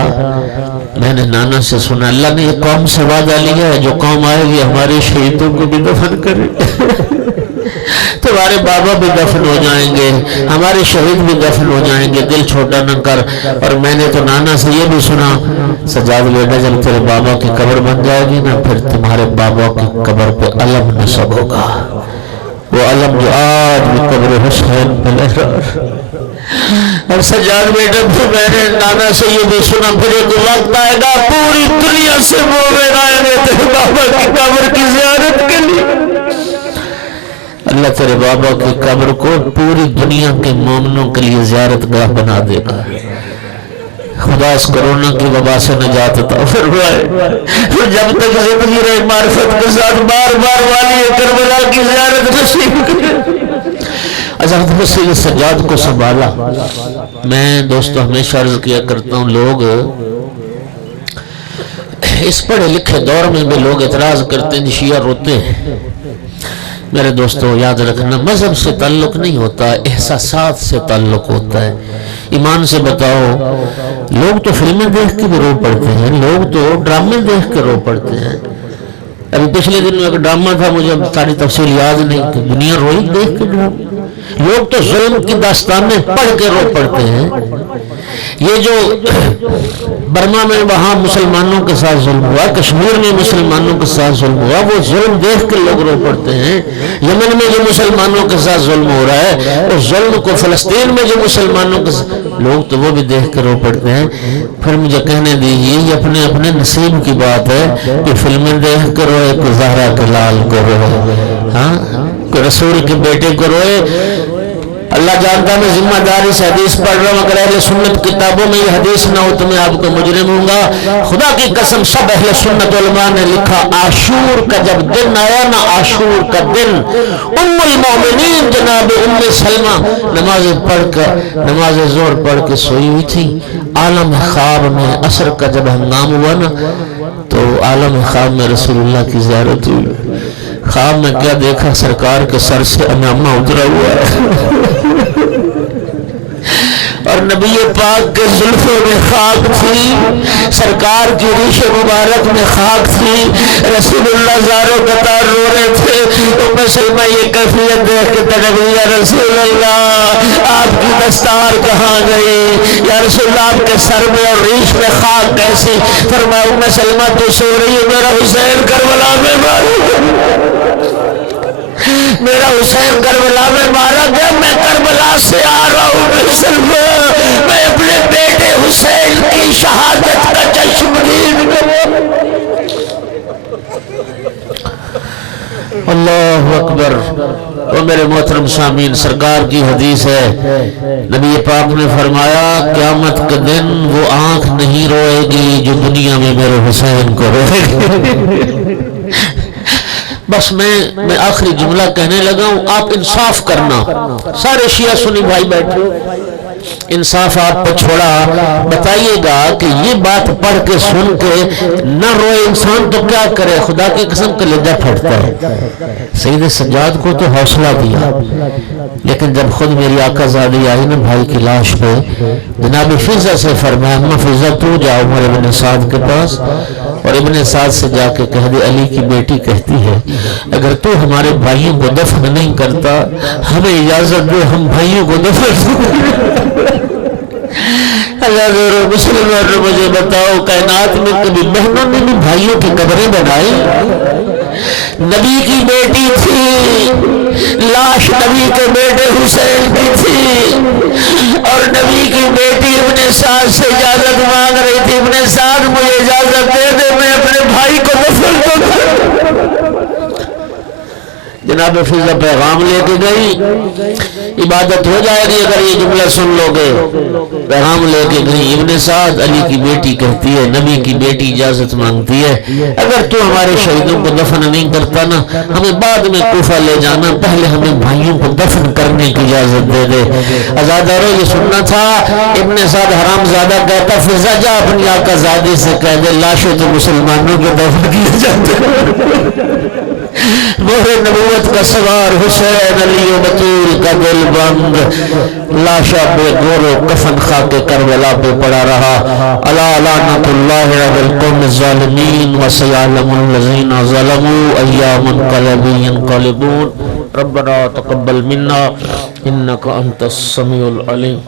میں نے نانا سے سنا اللہ نے ایک قوم سے وعدہ لیا ہے، جو قوم آئے گی ہمارے شہیدوں کو بھی دفن کرے، تمہارے بابا بھی دفن ہو جائیں گے، ہمارے شہید بھی دفن ہو جائیں گے، دل چھوٹا نہ کر۔ اور میں نے تو نانا سے یہ بھی سنا سجاد بیٹا جب تیرے بابا کی قبر بن جائے گی نا، پھر تمہارے بابا کی قبر پہ علم نصب ہوگا، وہ علم جو آج بھی قبر حسین پہ لہرا۔ اور سجاد بیٹا پھر میں نے نانا سے یہ بھی سنا پھر ایک وقت آئے گا پوری دنیا سے مومن آئیں گے تیرے بابا کی قبر کی زیارت کے لیے۔ اللہ تیرے بابا کی قبر کو پوری دنیا کے مومنوں کے لیے زیارت گاہ بنا دے گا۔ خدا اس کرونا کی وبا سے نجات عطا فرمائے، جب تک زندگی رہے معرفت کے ساتھ بار بار والی کربلا کی زیارت نصیب کرے۔ حضرت سید سجاد کو سنبھالا۔ میں دوستو ہمیشہ عرض کیا کرتا ہوں، لوگ اس پڑھے لکھے دور میں بھی لوگ اعتراض کرتے ہیں، شیعہ روتے ہیں۔ میرے دوستو یاد رکھنا مذہب سے تعلق نہیں ہوتا، احساسات سے تعلق ہوتا ہے۔ ایمان سے بتاؤ، لوگ تو فلمیں دیکھ کے بھی رو پڑتے ہیں، لوگ تو ڈرامے دیکھ کے رو پڑتے ہیں۔ ابھی پچھلے دن میں ایک ڈرامہ تھا، مجھے ساری تفصیل یاد نہیں کہ دنیا روئی دیکھ کے ڈرامے۔ لوگ تو ظلم کی داستانیں پڑھ کے رو پڑتے ہیں۔ یہ جو برما میں وہاں مسلمانوں کے ساتھ ظلم ہوا، کشمیر میں مسلمانوں کے ساتھ ظلم ہوا، وہ ظلم دیکھ کے لوگ رو پڑتے ہیں۔ یمن میں جو مسلمانوں کے ساتھ ظلم ہو رہا ہے، اس ظلم کو فلسطین میں جو مسلمانوں کے ساتھ لوگ تو وہ بھی دیکھ کے رو پڑتے ہیں۔ پھر مجھے کہنے دیجیے یہ اپنے اپنے نصیب کی بات ہے کہ فلمیں دیکھ کر روئے، کوئی زہرا کے لال کو روئے، ہاں کوئی رسول کے بیٹے کو روئے۔ اللہ جانتا میں ذمہ داری سے حدیث پڑھ رہا ہوں، اگر اہل سنت کتابوں میں یہ حدیث نہ ہو تو میں آپ کو مجرم ہوں گا۔ خدا کی قسم سب اہل سنت علماء نے لکھا، عاشور کا جب دن آیا نا، عاشور کا دن، ام المومنین جناب ام سلمہ نماز پڑھ کر نماز ظہر پڑھ کے سوئی ہوئی تھی۔ عالم خواب میں عصر کا جب ہنگام ہوا نا تو عالم خواب میں رسول اللہ کی زیارت ہوئی۔ خواب میں کیا دیکھا، سرکار کے سر سے عمامہ اترا ہوا ہے اور نبی پاک کے زلفوں میں خاک تھی، سرکار کی ریش مبارک میں خاک تھی۔ رسول اللہ زاروں قطار رو رہے تھے۔ ام سلمہ یہ کیفیت دیکھ کے تڑپ گئی، یا رسول اللہ آپ کی دستار کہاں گئی؟ یا رسول اللہ آپ کے سر میں اور ریش میں خاک کیسی؟ فرمایا ام سلمہ تو سو رہی ہے، میرا حسین کربلا میں میرا حسین کربلا میں مارا گیا، میں کربلا سے آ رہا ہوں، میں اپنے بیٹے حسین کی شہادت کا چشمگیر اللہ اکبر۔ اور میرے محترم سامعین، سرکار کی حدیث ہے، نبی پاک نے فرمایا قیامت کے دن وہ آنکھ نہیں روئے گی جو دنیا میں میرے حسین کو روئے گی۔ بس میں آخری جملہ کہنے لگا ہوں، آپ انصاف کرنا، سارے شیعہ سنی بھائی بیٹھے، انصاف آپ پہ چھوڑا، بتائیے گا کہ یہ بات پڑھ کے سن کے نہ روئے انسان تو کیا کرے؟ خدا کی قسم کلیجہ پھٹتا ہے۔ سید سجاد کو تو حوصلہ دیا، لیکن جب خود میری آقا زادی آئی نا بھائی کی لاش پہ، جناب فضہ سے فرمایا اما فضہ تو جاؤ عمر ابن سعد کے پاس اور ابن سعد سے جا کے کہہ دے علی کی بیٹی کہتی ہے اگر تو ہمارے بھائیوں کو دفن نہیں کرتا ہمیں اجازت دے ہم بھائیوں کو دفن اللہ مسلمان نے مجھے بتاؤ کائنات میں کبھی بہنوں نے بھی بھائیوں کی قبریں بنائی؟ نبی کی بیٹی تھی، لاش نبی کے بیٹے حسین کی تھی اور نبی کی بیٹی ابن سعد سے اجازت مانگ رہی تھی، ابن سعد مجھے اجازت دے دے میں اپنے بھائی کو دفن کروں۔ جناب فضہ پیغام لے کے گئی، عبادت ہو جائے گی اگر یہ جملہ سن لو گے۔ پیغام لے کے گئی، ابن سعد علی کی بیٹی کہتی ہے نبی کی بیٹی اجازت مانگتی ہے اگر تو ہمارے شہیدوں کو دفن نہیں کرتا نا ہمیں بعد میں کوفہ لے جانا، پہلے ہمیں بھائیوں کو دفن کرنے کی اجازت دے دے۔ آزادارو یہ سننا تھا، ابن سعد حرام زادہ کہتا فضہ جا اپنی آقا زادی سے کہہ دے لاشیں تو مسلمانوں کے دفن کیے جاتے مہر نبوت کا سوار حسین علی و بطول کا دل بند، لاشا بے گور و کفن خاک کربلا پہ پڑا رہا۔ الا لعنت اللہ علی القوم الظالمین وسیعلم الذین ظلموا ایام انقلب ینقلبون۔ ربنا تقبل منا انک انت السمیع العلیم۔